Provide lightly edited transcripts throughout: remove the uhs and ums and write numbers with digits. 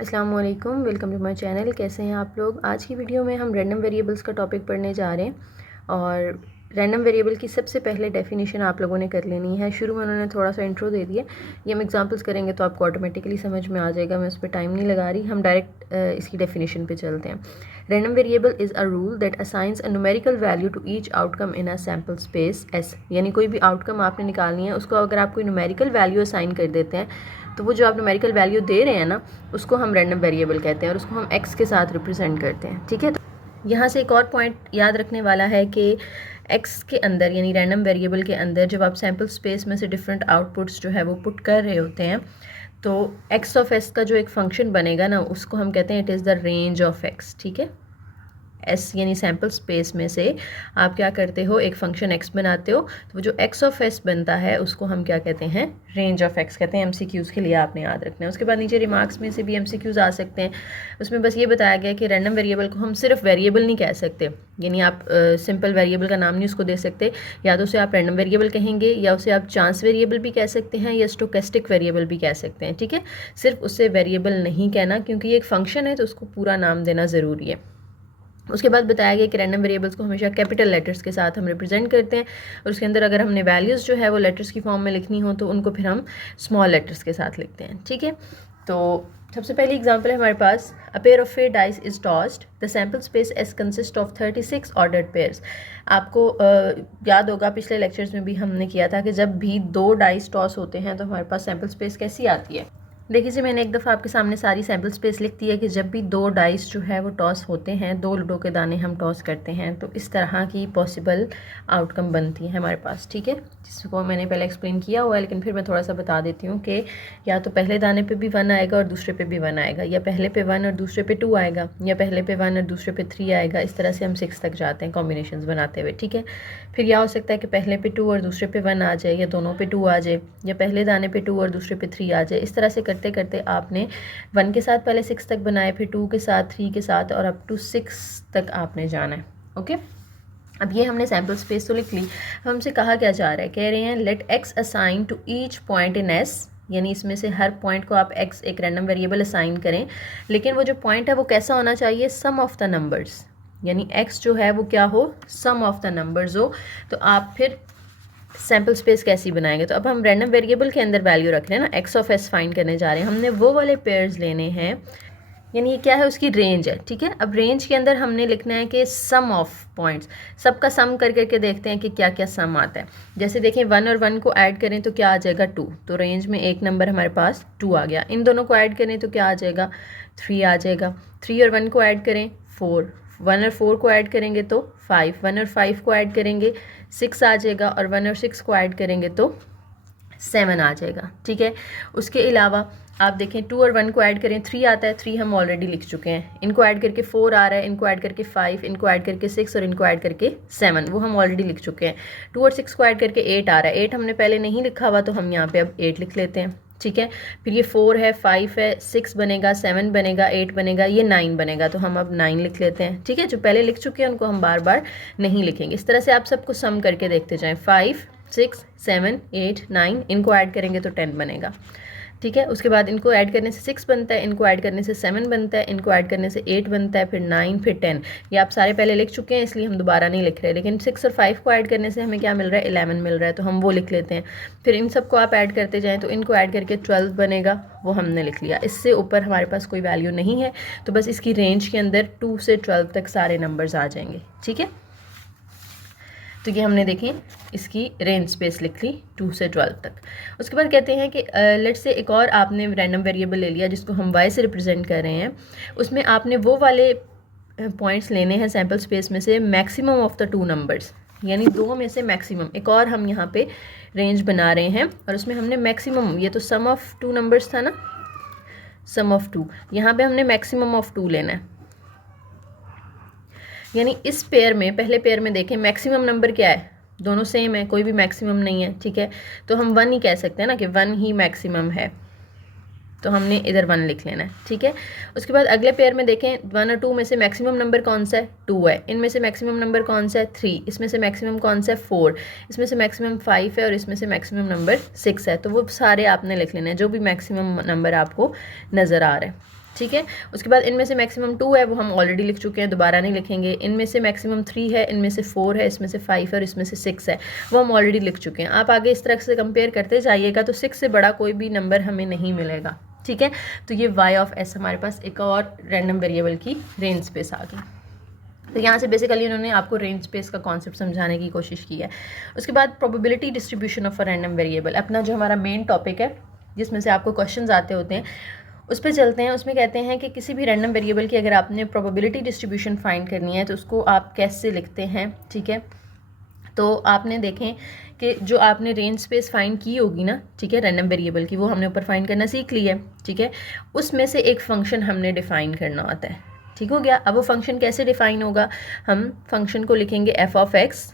अस्सलाम वालेकुम, welcome to my channel. कैसे हैं आप लोग। आज की वीडियो में हम रैंडम वेरिएबल्स का टॉपिक पढ़ने जा रहे हैं और रैंडम वेरिएबल की सबसे पहले डेफिनेशन आप लोगों ने कर लेनी है। शुरू में उन्होंने थोड़ा सा इंट्रो दे दिया, ये हम एग्जांपल्स करेंगे तो आपको ऑटोमेटिकली समझ में आ जाएगा। मैं उस पर टाइम नहीं लगा रही, हम डायरेक्ट इसकी डेफिनेशन पे चलते हैं। Random variable is a rule that assigns a numerical value to each outcome in a sample space S. यानी कोई भी आउटकम आपने निकालनी है, उसको अगर आप कोई न्यूमेरिकल वैल्यू असाइन कर देते हैं तो वो जो आप न्यूमेरिकल वैल्यू दे रहे हैं ना, उसको हम रैंडम वेरिएबल कहते हैं और उसको हम एक्स के साथ रिप्रेजेंट करते हैं। ठीक है, तो यहाँ से एक और पॉइंट याद रखने वाला है कि एक्स के अंदर यानी रैंडम वेरिएबल के अंदर जब आप सैम्पल स्पेस में से डिफरेंट आउटपुट्स जो है वो पुट कर रहे होते हैं तो एक्स ऑफ एस का जो एक फंक्शन बनेगा ना, उसको हम कहते हैं it is the range of x. ठीक है, एस यानी सैम्पल स्पेस में से आप क्या करते हो, एक फंक्शन एक्स बनाते हो, तो वो जो एक्स ऑफ एस बनता है उसको हम क्या कहते हैं, रेंज ऑफ एक्स कहते हैं। एमसीक्यूज़ के लिए आपने याद रखना है। उसके बाद नीचे रिमार्क्स में से भी एमसीक्यूज़ आ सकते हैं। उसमें बस ये बताया गया कि रैंडम वेरिएबल को हम सिर्फ वेरिएबल नहीं कह सकते, यानी आप सिंपल वेरिएबल का नाम नहीं उसको दे सकते। या तो उसे आप रैंडम वेरिएबल कहेंगे या उसे आप चांस वेरिएबल भी कह सकते हैं या स्टोकेस्टिक वेरिएबल भी कह सकते हैं। ठीक है, सिर्फ उससे वेरिएबल नहीं कहना, क्योंकि ये एक फंक्शन है तो उसको पूरा नाम देना ज़रूरी है। उसके बाद बताया गया कि रैंडम वेरिएबल्स को हमेशा कैपिटल लेटर्स के साथ हम रिप्रेजेंट करते हैं और उसके अंदर अगर हमने वैल्यूज़ जो है वो लेटर्स की फॉर्म में लिखनी हो तो उनको फिर हम स्मॉल लेटर्स के साथ लिखते हैं। ठीक है, तो सबसे पहली एग्जांपल है हमारे पास, a pair of fair dice is tossed, the sample space S consist of 36 ordered pairs. आपको याद होगा पिछले लेक्चर्स में भी हमने किया था कि जब भी 2 डाइस टॉस होते हैं तो हमारे पास सैम्पल स्पेस कैसी आती है। देखिए जी, मैंने एक दफ़ा आपके सामने सारी सैम्पल स्पेस लिख दी है कि जब भी 2 डाइस जो है वो टॉस होते हैं, 2 लूडो के दाने हम टॉस करते हैं, तो इस तरह की पॉसिबल आउटकम बनती है हमारे पास। ठीक है, जिसको मैंने पहले एक्सप्लेन किया हुआ है, लेकिन फिर मैं थोड़ा सा बता देती हूँ कि या तो पहले दाने पे भी 1 आएगा और दूसरे पे भी 1 आएगा, या पहले पे 1 और दूसरे पे 2 आएगा, या पहले पे 1 और दूसरे पे 3 आएगा। इस तरह से हम 6 तक जाते हैं कॉम्बिनेशंस बनाते हुए। ठीक है, फिर यह हो सकता है कि पहले पे 2 और दूसरे पे 1 आ जाए, या दोनों पे 2 आ जाए, या पहले दाने पे 2 और दूसरे पे 3 आ जाए। इस तरह से करते करते आपने 1 के साथ पहले 6 तक बनाए, फिर 2 के साथ, 3 के साथ और अप टू 6 तक आपने जाना है। ओके, अब ये हमने सैम्पल स्पेस तो लिख ली। हमसे कहा क्या जा रहा है, कह रहे हैं let X assign to each point in S, यानी इसमें से हर पॉइंट को आप एक्स एक रैंडम वेरिएबल असाइन करें, लेकिन वो जो पॉइंट है वो कैसा होना चाहिए, सम ऑफ द नंबर्स, यानी एक्स जो है वो क्या हो, सम ऑफ द नंबर्स हो। तो आप फिर सैम्पल स्पेस कैसी बनाएंगे, तो अब हम रैंडम वेरिएबल के अंदर वैल्यू रख रहे हैं ना, एक्स ऑफ एस फाइंड करने जा रहे हैं। हमने वो वाले पेयर्स लेने हैं, यानी ये क्या है, उसकी रेंज है। ठीक है, अब रेंज के अंदर हमने लिखना है कि सम ऑफ पॉइंट्स, सबका सम कर करके देखते हैं कि क्या क्या सम आता है। जैसे देखें 1 और 1 को ऐड करें तो क्या आ जाएगा, 2, तो रेंज में एक नंबर हमारे पास 2 आ गया। इन दोनों को ऐड करें तो क्या आ जाएगा, 3 आ जाएगा। 3 और 1 को ऐड करें 4, 1 और 4 को ऐड करेंगे तो 5, 1 और 5 को ऐड करेंगे 6 आ जाएगा, और 1 और 6 को ऐड करेंगे तो 7 आ जाएगा। ठीक है, उसके अलावा आप देखें 2 और 1 को ऐड करें 3 आता है, 3 हम ऑलरेडी लिख चुके हैं। इनको ऐड करके 4 आ रहा है, इनको ऐड करके 5, इनको ऐड करके 6 और इनको ऐड करके 7, वो हम ऑलरेडी लिख चुके हैं। 2 और 6 को ऐड करके 8 आ रहा है, 8 हमने पहले नहीं लिखा हुआ तो हम यहाँ पे अब 8 लिख लेते हैं। ठीक है, फिर ये 4 है, 5 है, 6 बनेगा, 7 बनेगा, 8 बनेगा, ये 9 बनेगा, तो हम अब 9 लिख लेते हैं। ठीक है, जो पहले लिख चुके हैं उनको हम बार बार नहीं लिखेंगे। इस तरह से आप सबको सम करके देखते जाएं, 5, 6, 7, 8, 9, इनको ऐड करेंगे तो 10 बनेगा। ठीक है, उसके बाद इनको ऐड करने से 6 बनता है, इनको ऐड करने से 7 बनता है, इनको ऐड करने से 8 बनता है, फिर 9, फिर 10। ये आप सारे पहले लिख चुके हैं इसलिए हम दोबारा नहीं लिख रहे, लेकिन 6 और 5 को ऐड करने से हमें क्या मिल रहा है, 11 मिल रहा है, तो हम वो लिख लेते हैं। फिर इन सबको आप ऐड करते जाएँ तो इनको ऐड करके 12 बनेगा, वो हमने लिख लिया। इससे ऊपर हमारे पास कोई वैल्यू नहीं है, तो बस इसकी रेंज के अंदर 2 से 12 तक सारे नंबर्स आ जाएंगे। ठीक है, तो ये हमने देखें इसकी रेंज स्पेस लिख ली 2 से 12 तक। उसके बाद कहते हैं कि लेट्स से एक और आपने रैंडम वेरिएबल ले लिया जिसको हम y से रिप्रेजेंट कर रहे हैं, उसमें आपने वो वाले पॉइंट्स लेने हैं सैम्पल स्पेस में से मैक्सिमम ऑफ द 2 नंबर्स, यानी 2 में से मैक्सिमम। एक और हम यहाँ पे रेंज बना रहे हैं और उसमें हमने मैक्सिमम, ये तो सम ऑफ 2 नंबर्स था ना, सम ऑफ 2, यहाँ पे हमने मैक्सिमम ऑफ 2 लेना है। यानी इस पेयर में, पहले पेयर में देखें मैक्सिमम नंबर क्या है, दोनों सेम है, कोई भी मैक्सिमम नहीं है। ठीक है, तो हम 1 ही कह सकते हैं ना कि 1 ही मैक्सिमम है, तो हमने इधर 1 लिख लेना है। ठीक है, उसके बाद अगले पेयर में देखें 1 और 2 में से मैक्सिमम नंबर कौन सा है, 2 है। इनमें से मैक्सिमम नंबर कौन सा है, 3। इसमें से मैक्सिमम कौन सा है, 4। इसमें से मैक्सिमम 5 है और इसमें से मैक्सिमम नंबर 6 है। तो वो सारे आपने लिख लेने हैं जो भी मैक्सिमम नंबर आपको नज़र आ रहे हैं। ठीक है। उसके बाद इनमें से मैक्सिमम 2 है, वो हम ऑलरेडी लिख चुके हैं, दोबारा नहीं लिखेंगे। इनमें से मैक्सिमम 3 है, इनमें से 4 है, इसमें से 5 है और इसमें से 6 है, वो हम ऑलरेडी लिख चुके हैं। आप आगे इस तरह से कंपेयर करते जाइएगा तो 6 से बड़ा कोई भी नंबर हमें नहीं मिलेगा, ठीक है। तो ये y ऑफ s हमारे पास एक और रैंडम वेरिएबल की रेंज स्पेस आ गई। तो यहाँ से बेसिकली उन्होंने आपको रेंज स्पेस का कॉन्सेप्ट समझाने की कोशिश की है। उसके बाद probability distribution of a random variable, अपना जो हमारा मेन टॉपिक है जिसमें से आपको क्वेश्चंस आते होते हैं, उस पर चलते हैं। उसमें कहते हैं कि किसी भी रैंडम वेरिएबल की अगर आपने प्रोबेबिलिटी डिस्ट्रीब्यूशन फाइंड करनी है तो उसको आप कैसे लिखते हैं, ठीक है। तो आपने देखें कि जो आपने रेंज स्पेस फाइंड की होगी ना, ठीक है, रैंडम वेरिएबल की, वो हमने ऊपर फाइंड करना सीख ली है, ठीक है। उसमें से एक फंक्शन हमने डिफाइन करना होता है, ठीक हो गया। अब वो फंक्शन कैसे डिफाइन होगा, हम फंक्शन को लिखेंगे f of x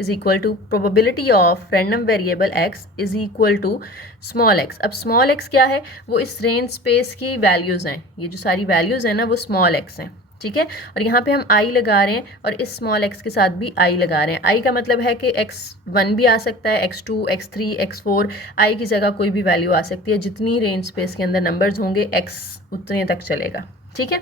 is equal to probability of random variable X is equal to small x. अब स्मॉल एक्स क्या है, वो इस रेंज स्पेस की वैल्यूज़ हैं, ये जो सारी वैल्यूज़ हैं ना वो स्मॉल एक्स हैं, ठीक है। और यहाँ पे हम आई लगा रहे हैं और इस स्मॉल एक्स के साथ भी आई लगा रहे हैं। आई का मतलब है कि x1 भी आ सकता है, x2, x3, x4, आई की जगह कोई भी वैल्यू आ सकती है। जितनी रेंज स्पेस के अंदर नंबर्स होंगे x उतने तक चलेगा, ठीक है।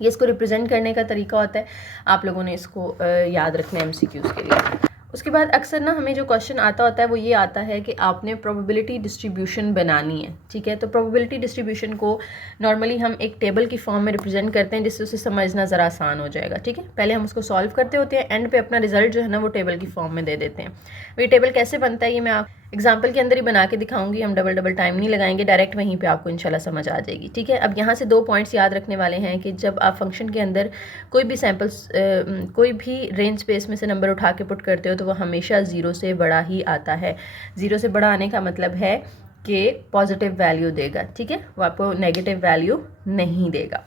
ये इसको रिप्रेजेंट करने का तरीका होता है, आप लोगों ने इसको याद रखना है MCQs के लिए। उसके बाद अक्सर ना हमें जो क्वेश्चन आता होता है वो ये आता है कि आपने प्रोबेबिलिटी डिस्ट्रीब्यूशन बनानी है, ठीक है। तो प्रोबेबिलिटी डिस्ट्रीब्यूशन को नॉर्मली हम एक टेबल की फॉर्म में रिप्रेजेंट करते हैं जिससे उसे समझना ज़रा आसान हो जाएगा, ठीक है। पहले हम उसको सॉल्व करते होते हैं, एंड पे अपना रिजल्ट जो है ना वो टेबल की फॉर्म में दे देते हैं। ये टेबल कैसे बनता है ये मैं आप एग्जाम्पल के अंदर ही बना के दिखाऊंगी, हम डबल टाइम नहीं लगाएंगे, डायरेक्ट वहीं पे आपको इंशाल्लाह समझ आ जाएगी, ठीक है। अब यहाँ से 2 पॉइंट्स याद रखने वाले हैं कि जब आप फंक्शन के अंदर कोई भी सैम्पल्स कोई भी रेंज स्पेस में से नंबर उठा के पुट करते हो तो वो हमेशा 0 से बड़ा ही आता है। 0 से बड़ा आने का मतलब है कि पॉजिटिव वैल्यू देगा, ठीक है, वो आपको नेगेटिव वैल्यू नहीं देगा।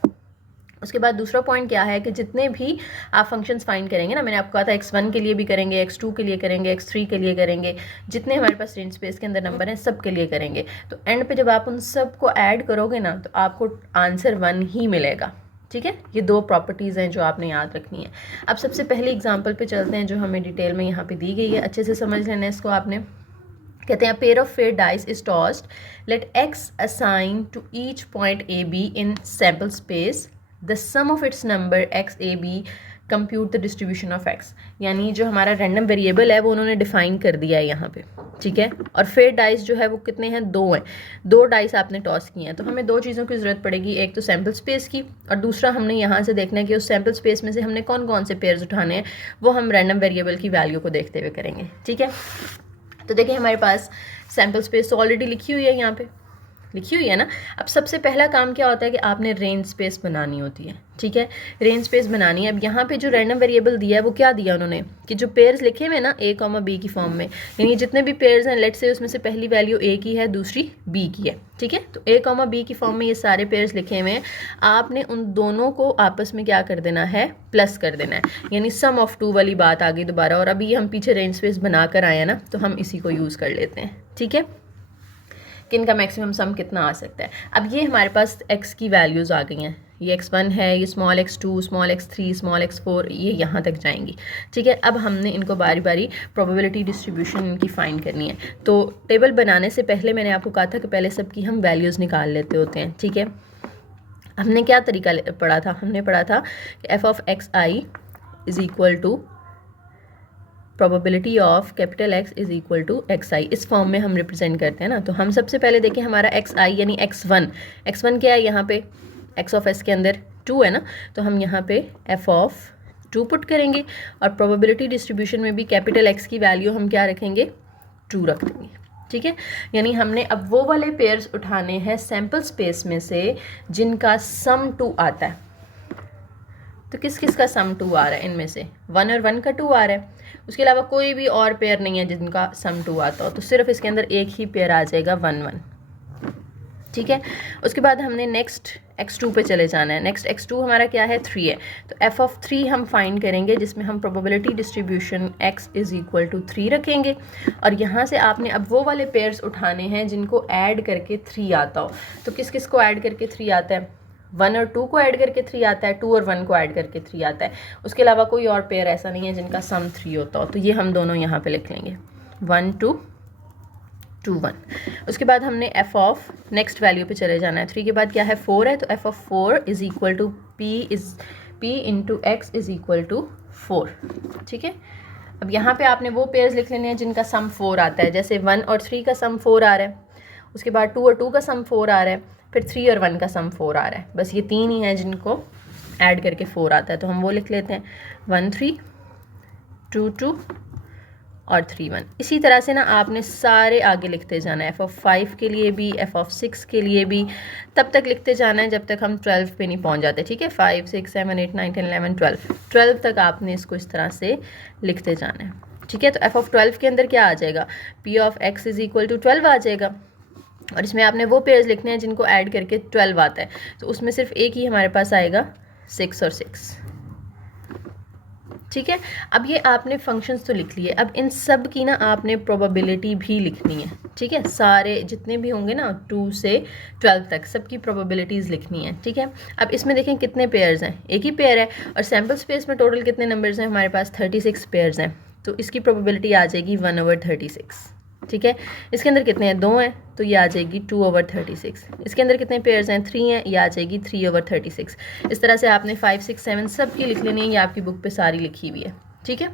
उसके बाद दूसरा पॉइंट क्या है कि जितने भी आप फंक्शंस फाइंड करेंगे ना, मैंने आपको कहा था x1 के लिए भी करेंगे, x2 के लिए करेंगे, x3 के लिए करेंगे, जितने हमारे पास रेंज स्पेस के अंदर नंबर हैं सब के लिए करेंगे। तो एंड पे जब आप उन सब को ऐड करोगे ना तो आपको आंसर 1 ही मिलेगा, ठीक है। ये 2 प्रॉपर्टीज़ हैं जो आपने याद रखनी है। अब सबसे पहले एग्जाम्पल पे चलते हैं जो हमें डिटेल में यहाँ पे दी गई है, अच्छे से समझ लेना है इसको आपने। कहते हैं pair of fair dice is tossed, let x assign to each point a b in sample space, the sum of its number X a b compute the distribution of X. यानी जो हमारा रैंडम वेरिएबल है वो उन्होंने define कर दिया है यहाँ पे, ठीक है। और फेयर डाइस जो है वो कितने हैं, 2 हैं, 2 डाइस आपने टॉस किए हैं। तो हमें 2 चीज़ों की ज़रूरत पड़ेगी, एक तो सैम्पल स्पेस की और दूसरा हमने यहाँ से देखना है कि उस सैम्पल स्पेस में से हमने कौन कौन से पेयर्स उठाने हैं, वो हम रैंडम वेरिएबल की वैल्यू को देखते हुए करेंगे, ठीक है। तो देखिए हमारे पास सैम्पल स्पेस तो ऑलरेडी लिखी हुई है, यहाँ पे लिखी हुई है ना। अब सबसे पहला काम क्या होता है कि आपने रेंज स्पेस बनानी होती है, ठीक है, रेंज स्पेस बनानी है। अब यहाँ पे जो रैंडम वेरिएबल दिया है वो क्या दिया उन्होंने कि जो पेयर्स लिखे हुए ना a, b की फॉर्म में, यानी जितने भी पेयर्स हैं लेट्स से उसमें से पहली वैल्यू a की है, दूसरी b की है, ठीक है। तो a, b की फॉर्म में ये सारे पेयर्स लिखे हुए हैं, आपने उन दोनों को आपस में क्या कर देना है, प्लस कर देना है, यानी सम ऑफ 2 वाली बात आ गई दोबारा। और अभी हम पीछे रेंज स्पेस बना कर आए हैं ना, तो हम इसी को यूज़ कर लेते हैं, ठीक है, कि इनका मैक्सिमम सम कितना आ सकता है। अब ये हमारे पास x की वैल्यूज़ आ गई हैं, ये x1 है, ये small x2, small x3, small x4, ये यहाँ तक जाएंगी, ठीक है। अब हमने इनको बारी बारी प्रोबेबिलिटी डिस्ट्रीब्यूशन इनकी फाइंड करनी है। तो टेबल बनाने से पहले मैंने आपको कहा था कि पहले सबकी हम वैल्यूज़ निकाल लेते होते हैं, ठीक है। हमने क्या तरीका पढ़ा था, हमने पढ़ा था कि F of X I is equal to probability of capital X is equal to X I, इस फॉर्म में हम रिप्रेजेंट करते हैं ना। तो हम सबसे पहले देखें हमारा एक्स आई यानी x1 क्या है, यहाँ पे x ऑफ s के अंदर 2 है ना, तो हम यहाँ पे f ऑफ 2 पुट करेंगे और प्रोबेबिलिटी डिस्ट्रीब्यूशन में भी कैपिटल X की वैल्यू हम क्या रखेंगे, 2 रख देंगे, ठीक है। यानी हमने अब वो वाले पेयर्स उठाने हैं सैम्पल स्पेस में से जिनका सम 2 आता है। तो किस किस का सम 2 आ रहा है, इनमें से 1 और 1 का 2 आ रहा है, उसके अलावा कोई भी और पेयर नहीं है जिनका सम 2 आता हो, तो सिर्फ इसके अंदर एक ही पेयर आ जाएगा 1 1, ठीक है। उसके बाद हमने नेक्स्ट x2 पे चले जाना है। नेक्स्ट x2 हमारा क्या है, 3 है, तो f ऑफ 3 हम फाइंड करेंगे जिसमें हम probability distribution x is equal to 3 रखेंगे। और यहाँ से आपने अब वो वाले पेयर्स उठाने हैं जिनको ऐड करके 3 आता हो। तो किस किस को ऐड करके 3 आता है, 1 और 2 को ऐड करके 3 आता है, 2 और 1 को ऐड करके 3 आता है। उसके अलावा कोई और पेयर ऐसा नहीं है जिनका सम 3 होता हो, तो ये हम दोनों यहाँ पे लिख लेंगे 1 2 2 1। उसके बाद हमने एफ ऑफ नेक्स्ट वैल्यू पे चले जाना है। 3 के बाद क्या है 4 है, तो f of 4 is equal to P into X is equal to 4। ठीक है, अब यहाँ पे आपने वो पेयर्स लिख लेने हैं जिनका सम 4 आता है, जैसे 1 और 3 का सम 4 आ रहा है, उसके बाद 2 और 2 का सम 4 आ रहा है, फिर 3 और 1 का सम 4 आ रहा है। बस ये 3 ही हैं जिनको ऐड करके 4 आता है, तो हम वो लिख लेते हैं 1 3 2 2 और 3 1। इसी तरह से ना आपने सारे आगे लिखते जाना है, एफ ऑफ 5 के लिए भी, एफ ऑफ 6 के लिए भी, तब तक लिखते जाना है जब तक हम 12 पे नहीं पहुंच जाते। ठीक है, 5 6 7 8 9 10 11 12 तक आपने इसको इस तरह से लिखते जाना है। ठीक है, तो एफ ऑफ 12 के अंदर क्या आ जाएगा, P of x is equal to 12 आ जाएगा, और इसमें आपने वो पेयर्स लिखने हैं जिनको ऐड करके 12 आता है, तो उसमें सिर्फ एक ही हमारे पास आएगा 6 और 6। ठीक है, अब ये आपने फंक्शंस तो लिख लिए, अब इन सब की ना आपने प्रोबेबिलिटी भी लिखनी है। ठीक है, सारे जितने भी होंगे ना 2 से 12 तक सबकी प्रोबेबिलिटीज़ लिखनी है। ठीक है, अब इसमें देखें कितने पेयर्स हैं, एक ही पेयर है, और सैम्पल स्पेस में टोटल कितने नंबर्स हैं हमारे पास 36 पेयर्स हैं, तो इसकी प्रोबेबिलिटी आ जाएगी 1/36। ठीक है, इसके अंदर कितने हैं 2 हैं, तो ये आ जाएगी 2/36। इसके अंदर कितने पेयर्स हैं 3 हैं, ये आ जाएगी 3/36। इस तरह से आपने 5 6 7 सब की लिख लेनी है, ये आपकी बुक पे सारी लिखी हुई है। ठीक है,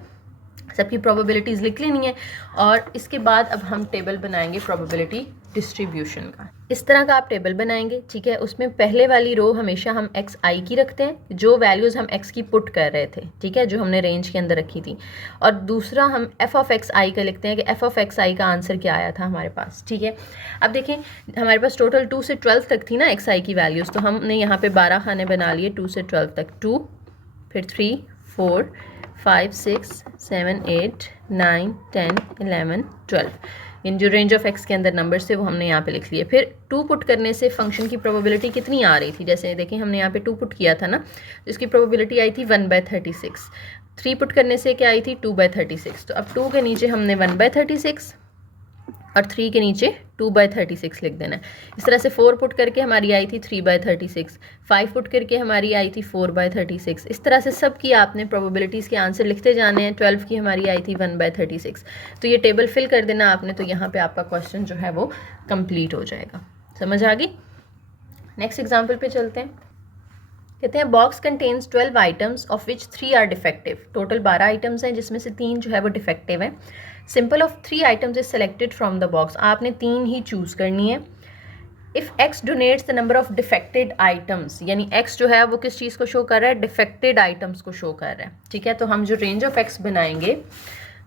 सबकी प्रोबेबिलिटीज़ लिख लेनी है, और इसके बाद अब हम टेबल बनाएंगे प्रोबेबिलिटी डिस्ट्रीब्यूशन का। इस तरह का आप टेबल बनाएंगे। ठीक है, उसमें पहले वाली रो हमेशा हम एक्स आई की रखते हैं, जो वैल्यूज़ हम एक्स की पुट कर रहे थे, ठीक है, जो हमने रेंज के अंदर रखी थी, और दूसरा हम एफ ऑफ एक्स आई का लिखते हैं कि एफ ऑफ एक्स आई का आंसर क्या आया था हमारे पास। ठीक है, अब देखें हमारे पास टोटल 2 से 12 तक थी ना एक्स आई की वैल्यूज़, तो हमने यहाँ पे 12 खाने बना लिए 2 से 12 तक, 2 फिर 3 4 5 6 7 8 9 10 11 12, इन जो रेंज ऑफ एक्स के अंदर नंबर्स थे वो हमने यहाँ पे लिख लिए। फिर 2 पुट करने से फंक्शन की प्रोबेबिलिटी कितनी आ रही थी, जैसे देखें हमने यहाँ पे 2 पुट किया था ना, तो इसकी प्रोबेबिलिटी आई थी 1/36। 3 पुट करने से क्या आई थी 2/36, तो अब 2 के नीचे हमने 1/36 और 3 के नीचे 2/36 लिख देना है। इस तरह से 4 पुट करके हमारी आई थी 3/36, 5 पुट करके हमारी आई थी 4/36। इस तरह से सब की आपने प्रोबेबिलिटीज़ के आंसर लिखते जाने हैं। 12 की हमारी आई थी 1/36, तो ये टेबल फिल कर देना आपने, तो यहाँ पे आपका क्वेश्चन जो है वो कंप्लीट हो जाएगा। समझ आ गई? नेक्स्ट एग्जाम्पल पे चलते हैं। कहते हैं box contains 12 items of which 3 are defective. Total 12 items हैं जिसमें से 3 जो है वो डिफेक्टिव हैं। Sample of 3 items is selected from the box. आपने 3 ही चूज़ करनी है। If X denotes the number of defected items, यानी एक्स जो है वो किस चीज़ को शो कर रहा है, डिफेक्टेड आइटम्स को शो कर रहा है। ठीक है, तो हम जो रेंज ऑफ एक्स बनाएंगे,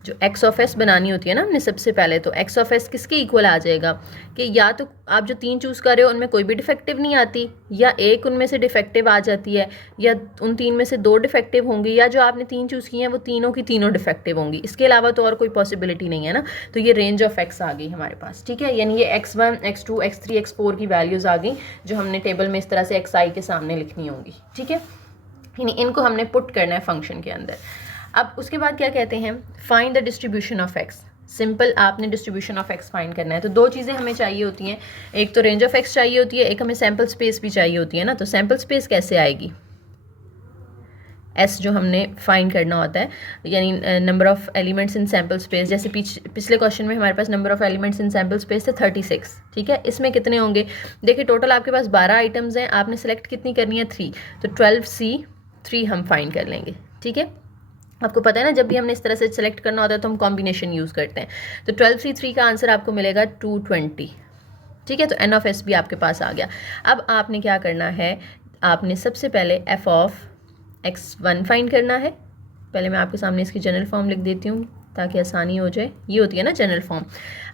जो एक्स ऑफ एस बनानी होती है ना हमने सबसे पहले, तो एक्स ऑफ एस किसके इक्वल आ जाएगा कि या तो आप जो 3 चूज़ कर रहे हो उनमें कोई भी डिफेक्टिव नहीं आती, या एक उनमें से डिफेक्टिव आ जाती है, या उन 3 में से 2 डिफेक्टिव होंगी, या जो आपने 3 चूज़ किए हैं वो तीनों की तीनों डिफेक्टिव होंगी। इसके अलावा तो और कोई पॉसिबिलिटी नहीं है ना, तो ये रेंज ऑफ एक्स आ गई हमारे पास। ठीक है, यानी ये x1 x2 x3 x4 की वैल्यूज़ आ गई जो हमने टेबल में इस तरह से एक्स आई के सामने लिखनी होंगी। ठीक है, यानी इनको हमने पुट करना है फंक्शन के अंदर। अब उसके बाद क्या कहते हैं, find the distribution of x. Simple आपने डिस्ट्रीब्यूशन ऑफ एक्स फाइंड करना है, तो 2 चीज़ें हमें चाहिए होती हैं, एक तो रेंज ऑफ एक्स चाहिए होती है, एक हमें सैम्पल स्पेस भी चाहिए होती है ना। तो सैम्पल स्पेस कैसे आएगी, एस जो हमने फाइंड करना होता है, यानी number of elements in sample space. जैसे पिछले क्वेश्चन में हमारे पास number of elements in sample space थे 36। ठीक है, इसमें कितने होंगे, देखिए टोटल आपके पास 12 आइटम्स हैं, आपने सेलेक्ट कितनी करनी है 3, तो 12C3 हम फाइंड कर लेंगे। ठीक है, आपको पता है ना जब भी हमने इस तरह से सेलेक्ट करना होता है तो हम कॉम्बिनेशन यूज़ करते हैं, तो 12C3 का आंसर आपको मिलेगा 220। ठीक है, तो एन ऑफ एस भी आपके पास आ गया। अब आपने क्या करना है, आपने सबसे पहले एफ ऑफ x1 फाइंड करना है। पहले मैं आपके सामने इसकी जनरल फॉर्म लिख देती हूँ ताकि आसानी हो जाए। ये होती है ना जनरल फॉर्म।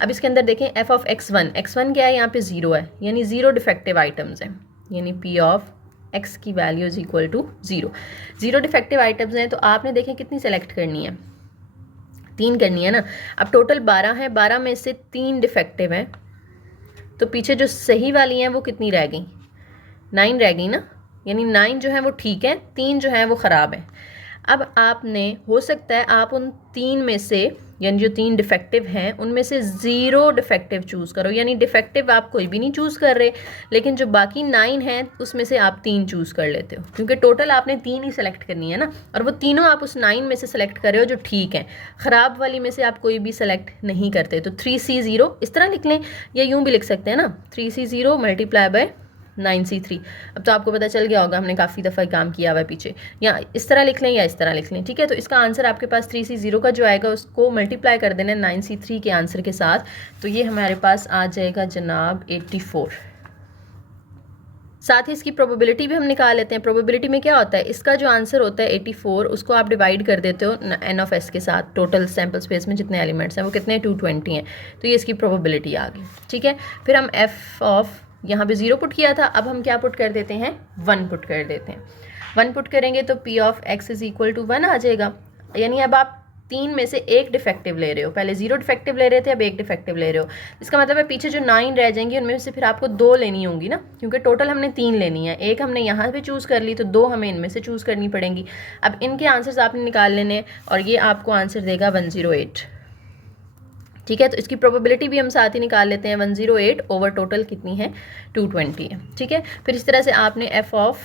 अब इसके अंदर देखें एफ ऑफ x1 क्या है, यहाँ पे 0 है, यानी 0 डिफेक्टिव आइटम्स हैं, यानी पी ऑफ x की value is equal to 0। 0 defective items हैं, तो आपने देखें कितनी सेलेक्ट करनी है, 3 करनी है ना। अब टोटल 12 है, 12 में से 3 डिफेक्टिव हैं, तो पीछे जो सही वाली हैं वो कितनी रह गई, 9 रह गई ना, यानी 9 जो है वो ठीक है, 3 जो है वो ख़राब है। अब आपने हो सकता है आप उन 3 में से यानी जो 3 डिफेक्टिव हैं उनमें से 0 डिफेक्टिव चूज़ करो, यानी डिफेक्टिव आप कोई भी नहीं चूज़ कर रहे, लेकिन जो बाकी 9 हैं उसमें से आप 3 चूज़ कर लेते हो, क्योंकि टोटल आपने 3 ही सेलेक्ट करनी है ना, और वो तीनों आप उस 9 में से सेलेक्ट कर रहे हो जो ठीक हैं। ख़राब वाली में से आप कोई भी सेलेक्ट नहीं करते। तो 3C0 इस तरह लिख लें, या यूँ भी लिख सकते हैं ना, 3C0 मल्टीप्लाई बाय 9C3। अब तो आपको पता चल गया होगा, हमने काफ़ी दफ़ा काम किया हुआ है पीछे। या इस तरह लिख लें या इस तरह लिख लें, ठीक है। तो इसका आंसर आपके पास 3C0 का जो आएगा उसको मल्टीप्लाई कर देना 9C3 के आंसर के साथ, तो ये हमारे पास आ जाएगा जनाब 84। साथ ही इसकी प्रोबेबिलिटी भी हम निकाल लेते हैं। प्रोबेबिलिटी में क्या होता है, इसका जो आंसर होता है 84, उसको आप डिवाइड कर देते हो n ऑफ s के साथ। टोटल सैम्पल स्पेस में जितने एलिमेंट्स हैं वो कितने 220 हैं, तो ये इसकी प्रोबेबिलिटी आ गई, ठीक है। फिर हम f ऑफ यहाँ पे 0 पुट किया था, अब हम क्या पुट कर देते हैं, 1 पुट कर देते हैं। 1 पुट करेंगे तो p of x is equal to 1 आ जाएगा, यानी अब आप 3 में से 1 डिफेक्टिव ले रहे हो। पहले 0 डिफेक्टिव ले रहे थे, अब 1 डिफेक्टिव ले रहे हो। इसका मतलब है पीछे जो 9 रह जाएंगी उनमें से फिर आपको 2 लेनी होंगी ना, क्योंकि टोटल हमने 3 लेनी है। एक हमने यहाँ पे चूज़ कर ली, तो 2 हमें इनमें से चूज़ करनी पड़ेंगी। अब इनके आंसर्स आपने निकाल लेने, और ये आपको आंसर देगा 108, ठीक है। तो इसकी प्रोबेबिलिटी भी हम साथ ही निकाल लेते हैं। 108 ओवर टोटल कितनी है, 220 है, ठीक है। फिर इस तरह से आपने f ऑफ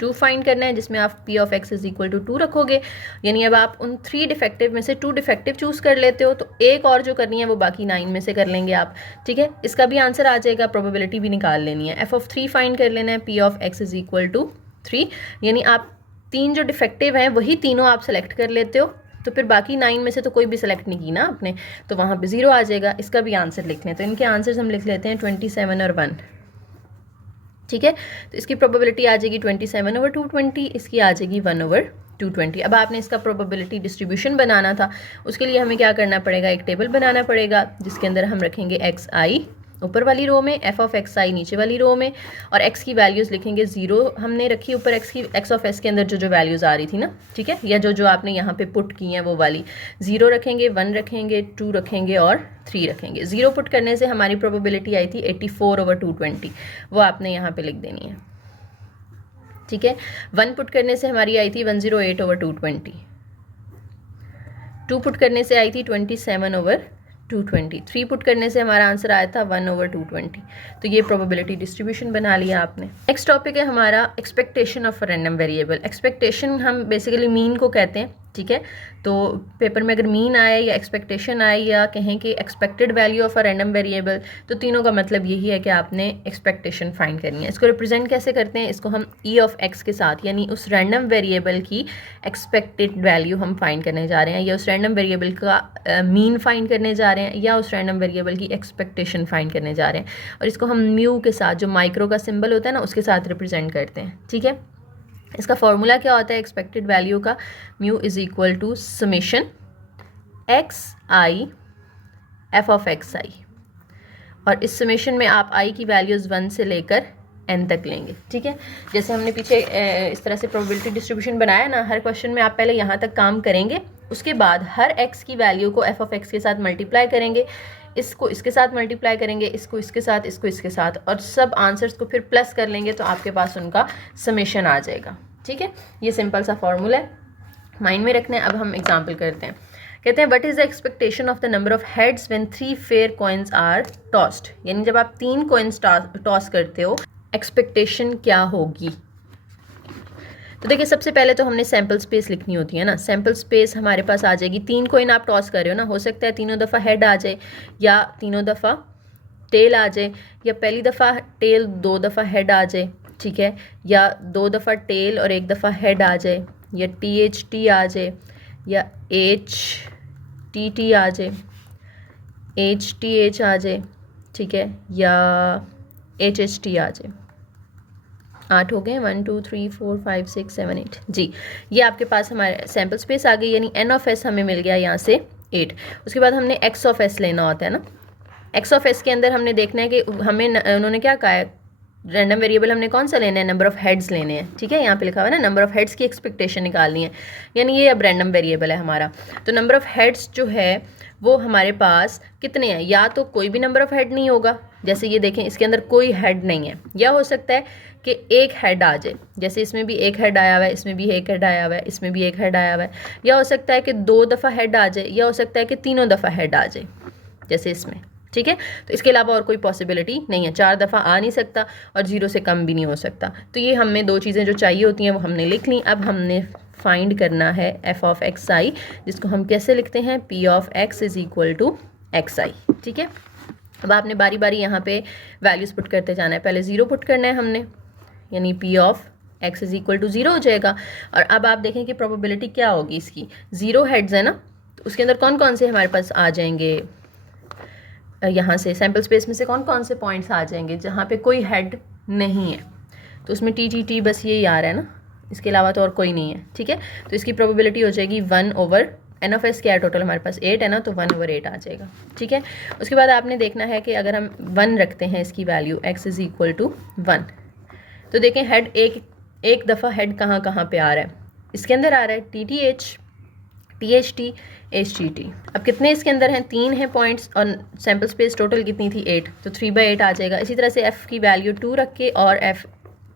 2 फाइंड करना है, जिसमें आप p of x is equal to 2 रखोगे, यानी अब आप उन 3 डिफेक्टिव में से 2 डिफेक्टिव चूज़ कर लेते हो, तो एक और जो करनी है वो बाकी 9 में से कर लेंगे आप, ठीक है। इसका भी आंसर आ जाएगा, प्रोबेबिलिटी भी निकाल लेनी है। f ऑफ 3 फाइंड कर लेना है, p of x is equal to 3, यानी आप 3 जो डिफेक्टिव हैं वही तीनों आप सेलेक्ट कर लेते हो, तो फिर बाकी 9 में से तो कोई भी सेलेक्ट नहीं की ना आपने, तो वहाँ पे 0 आ जाएगा। इसका भी आंसर लिख लें, तो इनके आंसर्स हम लिख लेते हैं 27 और 1, ठीक है। तो इसकी प्रोबेबिलिटी आ जाएगी 27 ओवर 220, इसकी आ जाएगी 1 ओवर 220। अब आपने इसका प्रोबेबिलिटी डिस्ट्रीब्यूशन बनाना था, उसके लिए हमें क्या करना पड़ेगा, एक टेबल बनाना पड़ेगा जिसके अंदर हम रखेंगे xi ऊपर वाली रो में, f ऑफ xi नीचे वाली रो में, और x की वैल्यूज़ लिखेंगे 0 हमने रखी ऊपर x ऑफ s के अंदर जो वैल्यूज़ आ रही थी ना, ठीक है, या जो आपने यहाँ पे पुट की हैं वो वाली 0 रखेंगे, 1 रखेंगे, 2 रखेंगे और 3 रखेंगे। 0 पुट करने से हमारी प्रोबेबिलिटी आई थी 84 ओवर 220, वो आपने यहाँ पे लिख देनी है, ठीक है। 1 पुट करने से हमारी आई थी 108 ओवर 220, 2 पुट करने से आई थी 27 ओवर 220, 3 पुट करने से हमारा आंसर आया था 1 ओवर 220। तो ये प्रोबेबिलिटी डिस्ट्रीब्यूशन बना लिया आपने। नेक्स्ट टॉपिक है हमारा expectation of a random variable. Expectation हम बेसिकली मीन को कहते हैं, ठीक है। तो पेपर में अगर मीन आए या एक्सपेक्टेशन आए या कहें कि expected value of a random variable, तो तीनों का मतलब यही है कि आपने एक्सपेक्टेशन फाइंड करनी है। इसको रिप्रेजेंट कैसे करते हैं, इसको हम ई ऑफ एक्स के साथ, यानी उस रैंडम वेरिएबल की एक्सपेक्टेड वैल्यू हम फाइंड करने जा रहे हैं, या उस रैंडम वेरिएबल का मीन फाइंड करने जा रहे हैं, या उस रैंडम वेरिएबल की एक्सपेक्टेशन फाइंड करने जा रहे हैं, और इसको हम म्यू के साथ, जो माइक्रो का सिंबल होता है ना, उसके साथ रिप्रेजेंट करते हैं, ठीक है। इसका फॉर्मूला क्या होता है एक्सपेक्टेड वैल्यू का, mu is equal to summation X I F of X I, और इस समेशन में आप आई की वैल्यूज़ 1 से लेकर n तक लेंगे, ठीक है। जैसे हमने पीछे इस तरह से प्रोबेबिलिटी डिस्ट्रीब्यूशन बनाया ना, हर क्वेश्चन में आप पहले यहाँ तक काम करेंगे, उसके बाद हर x की वैल्यू को f ऑफ x के साथ मल्टीप्लाई करेंगे, इसको इसके साथ मल्टीप्लाई करेंगे, इसको इसके साथ, इसको इसके साथ, और सब आंसर्स को फिर प्लस कर लेंगे, तो आपके पास उनका समेशन आ जाएगा, ठीक है। ये सिंपल सा फॉर्मूला है, माइंड में रखना है। अब हम एग्जांपल करते हैं। कहते हैं what is the expectation of the number of heads when 3 fair coins are tossed, यानी जब आप 3 कॉइन्स टॉस करते हो, एक्सपेक्टेशन क्या होगी। तो देखिए, सबसे पहले तो हमने सैम्पल स्पेस लिखनी होती है ना। सैम्पल स्पेस हमारे पास आ जाएगी, 3 कॉइन आप टॉस कर रहे हो ना, हो सकता है तीनों दफ़ा हेड आ जाए, या तीनों दफ़ा टेल आ जाए, या पहली दफ़ा टेल 2 दफ़ा हेड आ जाए, ठीक है, या 2 दफ़ा टेल और 1 दफ़ा हेड आ जाए, या THT आ जाए, या HTT आ जाए, HTH आ जाए, ठीक है, या HHT आ जाए। 8 हो गए, 1 2 3 4 5 6 7 8 जी। ये आपके पास हमारे सैम्पल स्पेस आ गई, यानी n ऑफ s हमें मिल गया यहाँ से 8। उसके बाद हमने x ऑफ s लेना होता है ना। x ऑफ s के अंदर हमने देखना है कि हमें उन्होंने क्या कहा है, रैंडम वेरिएबल हमने कौन सा लेना है, नंबर ऑफ हेड्स लेने हैं, ठीक है। यहाँ पे लिखा हुआ है ना, नंबर ऑफ हेड्स की एक्सपेक्टेशन निकालनी है, यानी ये अब रैंडम वेरिएबल है हमारा। तो नंबर ऑफ हेड्स जो है वो हमारे पास कितने हैं, या तो कोई भी नंबर ऑफ हेड नहीं होगा, जैसे ये देखें इसके अंदर कोई हेड नहीं है, या हो सकता है कि एक हेड आ जाए, जैसे इसमें भी एक हेड आया हुआ है, इसमें भी एक हेड आया हुआ है, इसमें भी एक हेड आया हुआ है, या हो सकता है कि 2 दफ़ा हेड आ जाए, या हो सकता है कि 3 दफ़ा हेड आ जाए जैसे इसमें। ठीक है, तो इसके अलावा और कोई पॉसिबिलिटी नहीं है, 4 दफ़ा आ नहीं सकता और 0 से कम भी नहीं हो सकता। तो ये हमें 2 चीज़ें जो चाहिए होती हैं वो हमने लिख ली। अब हमने फाइंड करना है एफ ऑफ एक्स आई, जिसको हम कैसे लिखते हैं, P of X is equal to X I. ठीक है, अब आपने बारी बारी यहाँ पे वैल्यूज़ पुट करते जाना है। पहले 0 पुट करना है हमने, यानी P of X is equal to 0 हो जाएगा। और अब आप देखें कि प्रोबेबिलिटी क्या होगी इसकी, 0 हेड्स है ना, तो उसके अंदर कौन कौन से हमारे पास आ जाएंगे, यहाँ से सैम्पल स्पेस में से कौन कौन से पॉइंट्स आ जाएंगे जहाँ पे कोई हेड नहीं है, तो उसमें टी बस ये आ रहा है ना, इसके अलावा तो और कोई नहीं है। ठीक है, तो इसकी प्रोबेबिलिटी हो जाएगी 1/, एन ऑफ एस क्या है टोटल हमारे पास 8 है ना, तो 1/8 आ जाएगा। ठीक है, उसके बाद आपने देखना है कि अगर हम 1 रखते हैं इसकी value x is equal to 1, तो देखें हेड एक दफ़ा हेड कहाँ कहाँ पे आ रहा है, इसके अंदर आ रहा है TTH, THT, HTT। अब कितने इसके अंदर हैं, 3 हैं पॉइंट्स, और सैम्पल स्पेस टोटल कितनी थी 8, तो 3/8 आ जाएगा। इसी तरह से f की वैल्यू 2 रख के और f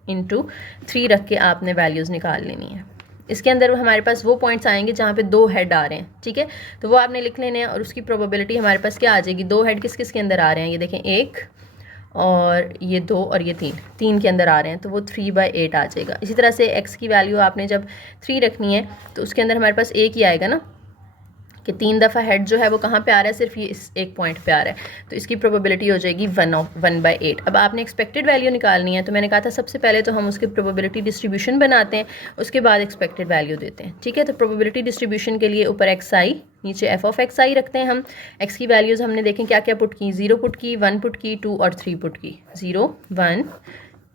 इंटू 3 रख के आपने वैल्यूज़ निकाल लेनी है। इसके अंदर हमारे पास वो पॉइंट्स आएंगे जहाँ पे 2 हेड आ रहे हैं। ठीक है, तो वो आपने लिख लेने हैं, और उसकी प्रोबेबिलिटी हमारे पास क्या आ जाएगी, 2 हेड किस किस के अंदर आ रहे हैं, ये देखें 1 और ये 2 और ये 3 के अंदर आ रहे हैं, तो वो 3/8 आ जाएगा। इसी तरह से x की वैल्यू आपने जब 3 रखनी है तो उसके अंदर हमारे पास 1 ही आएगा ना, कि 3 दफ़ा हेड जो है वो कहाँ पे आ रहा है, सिर्फ ये इस एक पॉइंट पे आ रहा है, तो इसकी प्रोबेबिलिटी हो जाएगी 1/8। अब आपने एक्सपेक्टेड वैल्यू निकालनी है, तो मैंने कहा था सबसे पहले तो हम उसकी प्रोबेबिलिटी डिस्ट्रीब्यूशन बनाते हैं, उसके बाद एक्सपेक्टेड वैल्यू देते हैं। ठीक है, तो प्रोबेबिलिटी डिस्ट्रीब्यूशन के लिए ऊपर एक्स आई, नीचे एफ ऑफ एक्स आई रखते हैं हम। एक्स की वैल्यूज़ हमने देखें क्या क्या पुट की, 0 पुट की, 1 पुट की, 2 और 3 पुट की, 0, 1,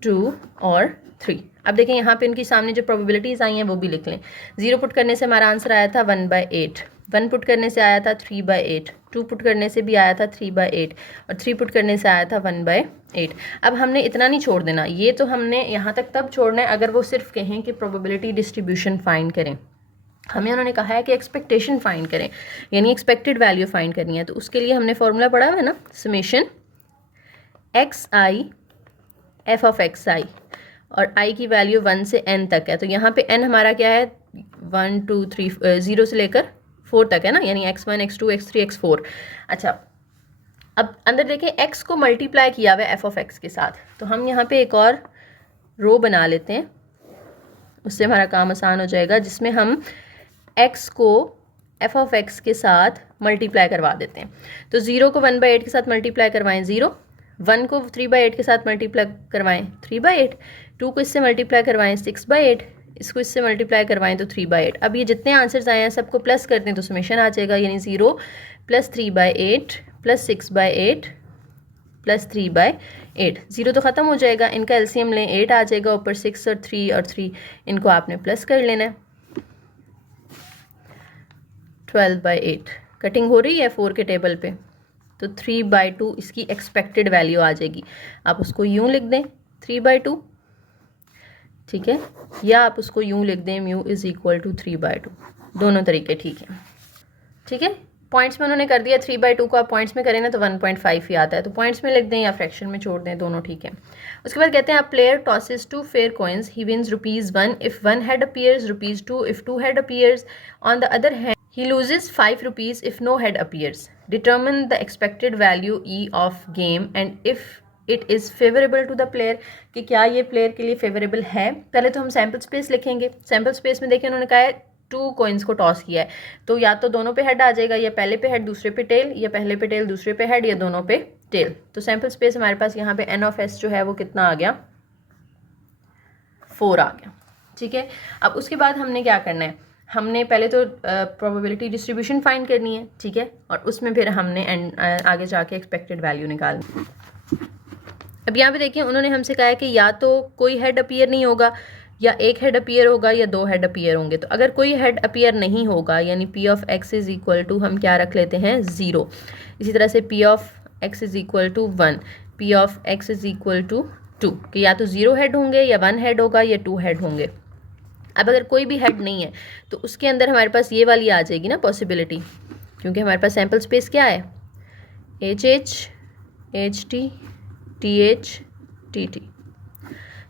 2 और 3। अब देखें यहाँ पे इनकी सामने जो प्रोबेबिलिटीज़ आई हैं वो भी लिख लें। 0 पुट करने से हमारा आंसर आया था 1/8, 1 पुट करने से आया था 3/8, 2 पुट करने से भी आया था 3/8 और 3 पुट करने से आया था 1/8। अब हमने इतना नहीं छोड़ देना, ये तो हमने यहाँ तक तब छोड़ना है अगर वो सिर्फ कहें कि प्रोबेबिलिटी डिस्ट्रीब्यूशन फाइंड करें। हमें उन्होंने कहा है कि एक्सपेक्टेशन फाइंड करें, यानी एक्सपेक्टेड वैल्यू फाइंड करनी है, तो उसके लिए हमने फॉर्मूला पढ़ा हुआ है ना, summation X I F of X I, और i की वैल्यू 1 से n तक है, तो यहाँ पे n हमारा क्या है, 1 2 3 0 से लेकर 4 तक है ना, यानी x1 x2 x3 x4। अच्छा, अब अंदर देखें x को मल्टीप्लाई किया हुआ है f ऑफ x के साथ, तो हम यहाँ पे एक और रो बना लेते हैं, उससे हमारा काम आसान हो जाएगा, जिसमें हम x को f ऑफ x के साथ मल्टीप्लाई करवा देते हैं। तो 0 को 1/8 के साथ मल्टीप्लाई करवाएं 0, 1 को 3/8 के साथ मल्टीप्लाई करवाएं 3/8, 2 को इससे मल्टीप्लाई करवाएं 6/8, इसको इससे मल्टीप्लाई करवाएं तो 3/8। अब ये जितने आंसर्स आए हैं सबको प्लस कर दें तो समेशन आ जाएगा, यानी 0 + 3/8 + 6/8 + 3/8। 0 तो ख़त्म हो जाएगा, इनका एलसीएम लें 8 आ जाएगा, ऊपर 6 और 3 और 3 इनको आपने प्लस कर लेना है, 12/8। कटिंग हो रही है 4 के टेबल पे, तो 3/2 इसकी एक्सपेक्टेड वैल्यू आ जाएगी। आप उसको यूँ लिख दें 3/2, ठीक है, या आप उसको यूँ लिख दें म्यू इज़ इक्वल टू 3/2, दोनों तरीके ठीक है। ठीक है, पॉइंट्स में उन्होंने कर दिया, 3/2 को आप पॉइंट्स में करें ना तो 1.5 ही आता है, तो पॉइंट्स में लिख दें या फ्रैक्शन में छोड़ दें, दोनों ठीक है। उसके बाद कहते हैं आप player tosses 2 fair coins, he wins ₹1 if 1 head appears, ₹2 if 2 head appears, on the other hand he loses ₹5 if no head appears. Determine the expected value E of game and if it is favorable to the player, कि क्या ये player के लिए favourable है। पहले तो हम sample space लिखेंगे। सैम्पल स्पेस में देखिए उन्होंने कहा है 2 कॉइन्स को टॉस किया है, तो या तो दोनों पे हेड आ जाएगा, या पहले पे हेड दूसरे पे टेल, या पहले पे टेल दूसरे पे हेड, या दोनों पे टेल। तो सैम्पल स्पेस हमारे पास यहाँ पे n ऑफ s जो है वो कितना आ गया, 4 आ गया। ठीक है, अब उसके बाद हमने क्या करना है, हमने पहले तो प्रोबेबिलिटी डिस्ट्रीब्यूशन फाइंड करनी है, ठीक है, और उसमें फिर हमने आगे जाके एक्सपेक्टेड वैल्यू निकालनी है। अब यहाँ पे देखिए उन्होंने हमसे कहा है कि या तो कोई हेड अपीयर नहीं होगा, या एक हेड अपीयर होगा, या 2 हेड अपीयर होंगे। तो अगर कोई हेड अपीयर नहीं होगा, यानी P of X is equal to हम क्या रख लेते हैं 0। इसी तरह से P of X is equal to 1, P of X is equal to 2, कि या तो 0 हेड होंगे, या 1 हेड होगा, या 2 हेड होंगे। अब अगर कोई भी हेड नहीं है तो उसके अंदर हमारे पास ये वाली आ जाएगी ना पॉसिबिलिटी, क्योंकि हमारे पास सैम्पल स्पेस क्या है, H H, H T, T H, T T.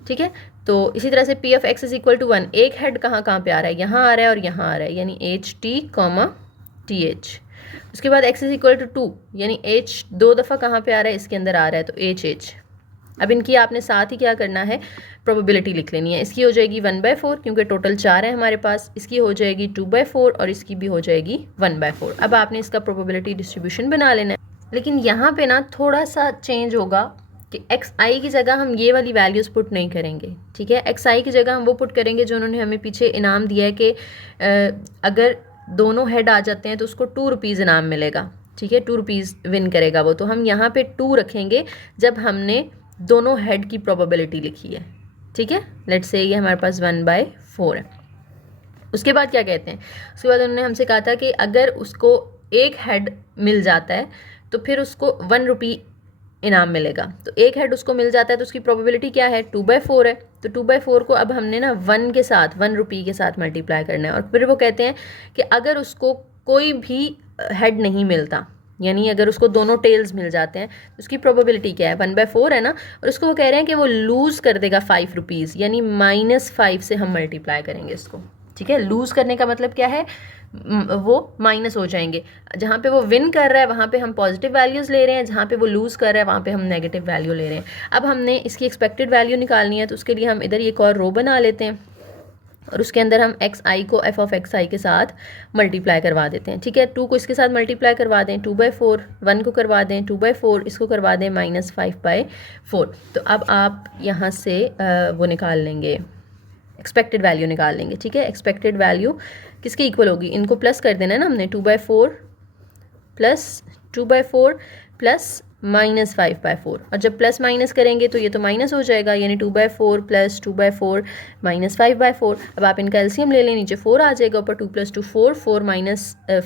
ठीक है, तो इसी तरह से P of x is equal to 1, एक हेड कहाँ कहाँ पे आ रहा है, यहाँ आ रहा है और यहाँ आ रहा है, यानी H T comma T H. उसके बाद एक्स इज इक्वल टू 2, यानी एच 2 दफ़ा कहाँ पे आ रहा है, इसके अंदर आ रहा है, तो एच एच। अब इनकी आपने साथ ही क्या करना है, प्रोबेबिलिटी लिख लेनी है। इसकी हो जाएगी 1/4 क्योंकि टोटल 4 है हमारे पास, इसकी हो जाएगी 2/4 और इसकी भी हो जाएगी 1/4। अब आपने इसका प्रोबेबिलिटी डिस्ट्रीब्यूशन बना लेना है। लेकिन यहाँ पे ना थोड़ा सा चेंज होगा कि एक्स आई की जगह हम ये वाली वैल्यूज़ पुट नहीं करेंगे। ठीक है, एक्स आई की जगह हम वो पुट करेंगे जो उन्होंने हमें पीछे इनाम दिया है कि अगर दोनों हेड आ जाते हैं तो उसको 2 रुपीज़ इनाम मिलेगा। ठीक है, 2 रुपीज़ विन करेगा वो, तो हम यहाँ पे 2 रखेंगे जब हमने दोनों हेड की प्रोबेबिलिटी लिखी है। ठीक है, लेट्स से ये हमारे पास 1/4 है। उसके बाद क्या कहते हैं, उसके बाद उन्होंने हमसे कहा था कि अगर उसको एक हेड मिल जाता है तो फिर उसको 1 रुपी इनाम मिलेगा। तो एक हेड उसको मिल जाता है तो उसकी प्रोबेबिलिटी क्या है, 2/4 है। तो 2/4 को अब हमने ना 1 के साथ, 1 रुपी के साथ मल्टीप्लाई करना है। और फिर वो कहते हैं कि अगर उसको कोई भी हेड नहीं मिलता, यानी अगर उसको दोनों टेल्स मिल जाते हैं तो उसकी प्रोबेबिलिटी क्या है, 1/4 है ना। और उसको वो कह रहे हैं कि वो लूज़ कर देगा 5 रुपीज़, यानी -5 से हम मल्टीप्लाई करेंगे इसको। ठीक है, लूज़ करने का मतलब क्या है, वो माइनस हो जाएंगे। जहाँ पे वो विन कर रहा है वहाँ पे हम पॉजिटिव वैल्यूज़ ले रहे हैं, जहाँ पे वो लूज़ कर रहा है वहाँ पे हम नेगेटिव वैल्यू ले रहे हैं। अब हमने इसकी एक्सपेक्टेड वैल्यू निकालनी है, तो उसके लिए हम इधर एक और रो बना लेते हैं और उसके अंदर हम एक्स आई को एफ ऑफ एक्स आई के साथ मल्टीप्लाई करवा देते हैं। ठीक है, 2 को इसके साथ मल्टीप्लाई करवा दें 2/4, 1 को करवा दें 2/4, इसको करवा दें -5/4। तो अब आप यहाँ से वो निकाल लेंगे, एक्सपेक्टेड वैल्यू निकाल लेंगे। ठीक है, एक्सपेक्टेड वैल्यू किसके इक्वल होगी, इनको प्लस कर देना है ना हमने, 2/4 प्लस 2/4 प्लस -5/4। और जब प्लस माइनस करेंगे तो ये तो माइनस हो जाएगा, यानी 2/4 प्लस 2/4 -5/4। अब आप इनका एलसीएम ले लें, नीचे 4 आ जाएगा, ऊपर 2 + 2 4, 4 -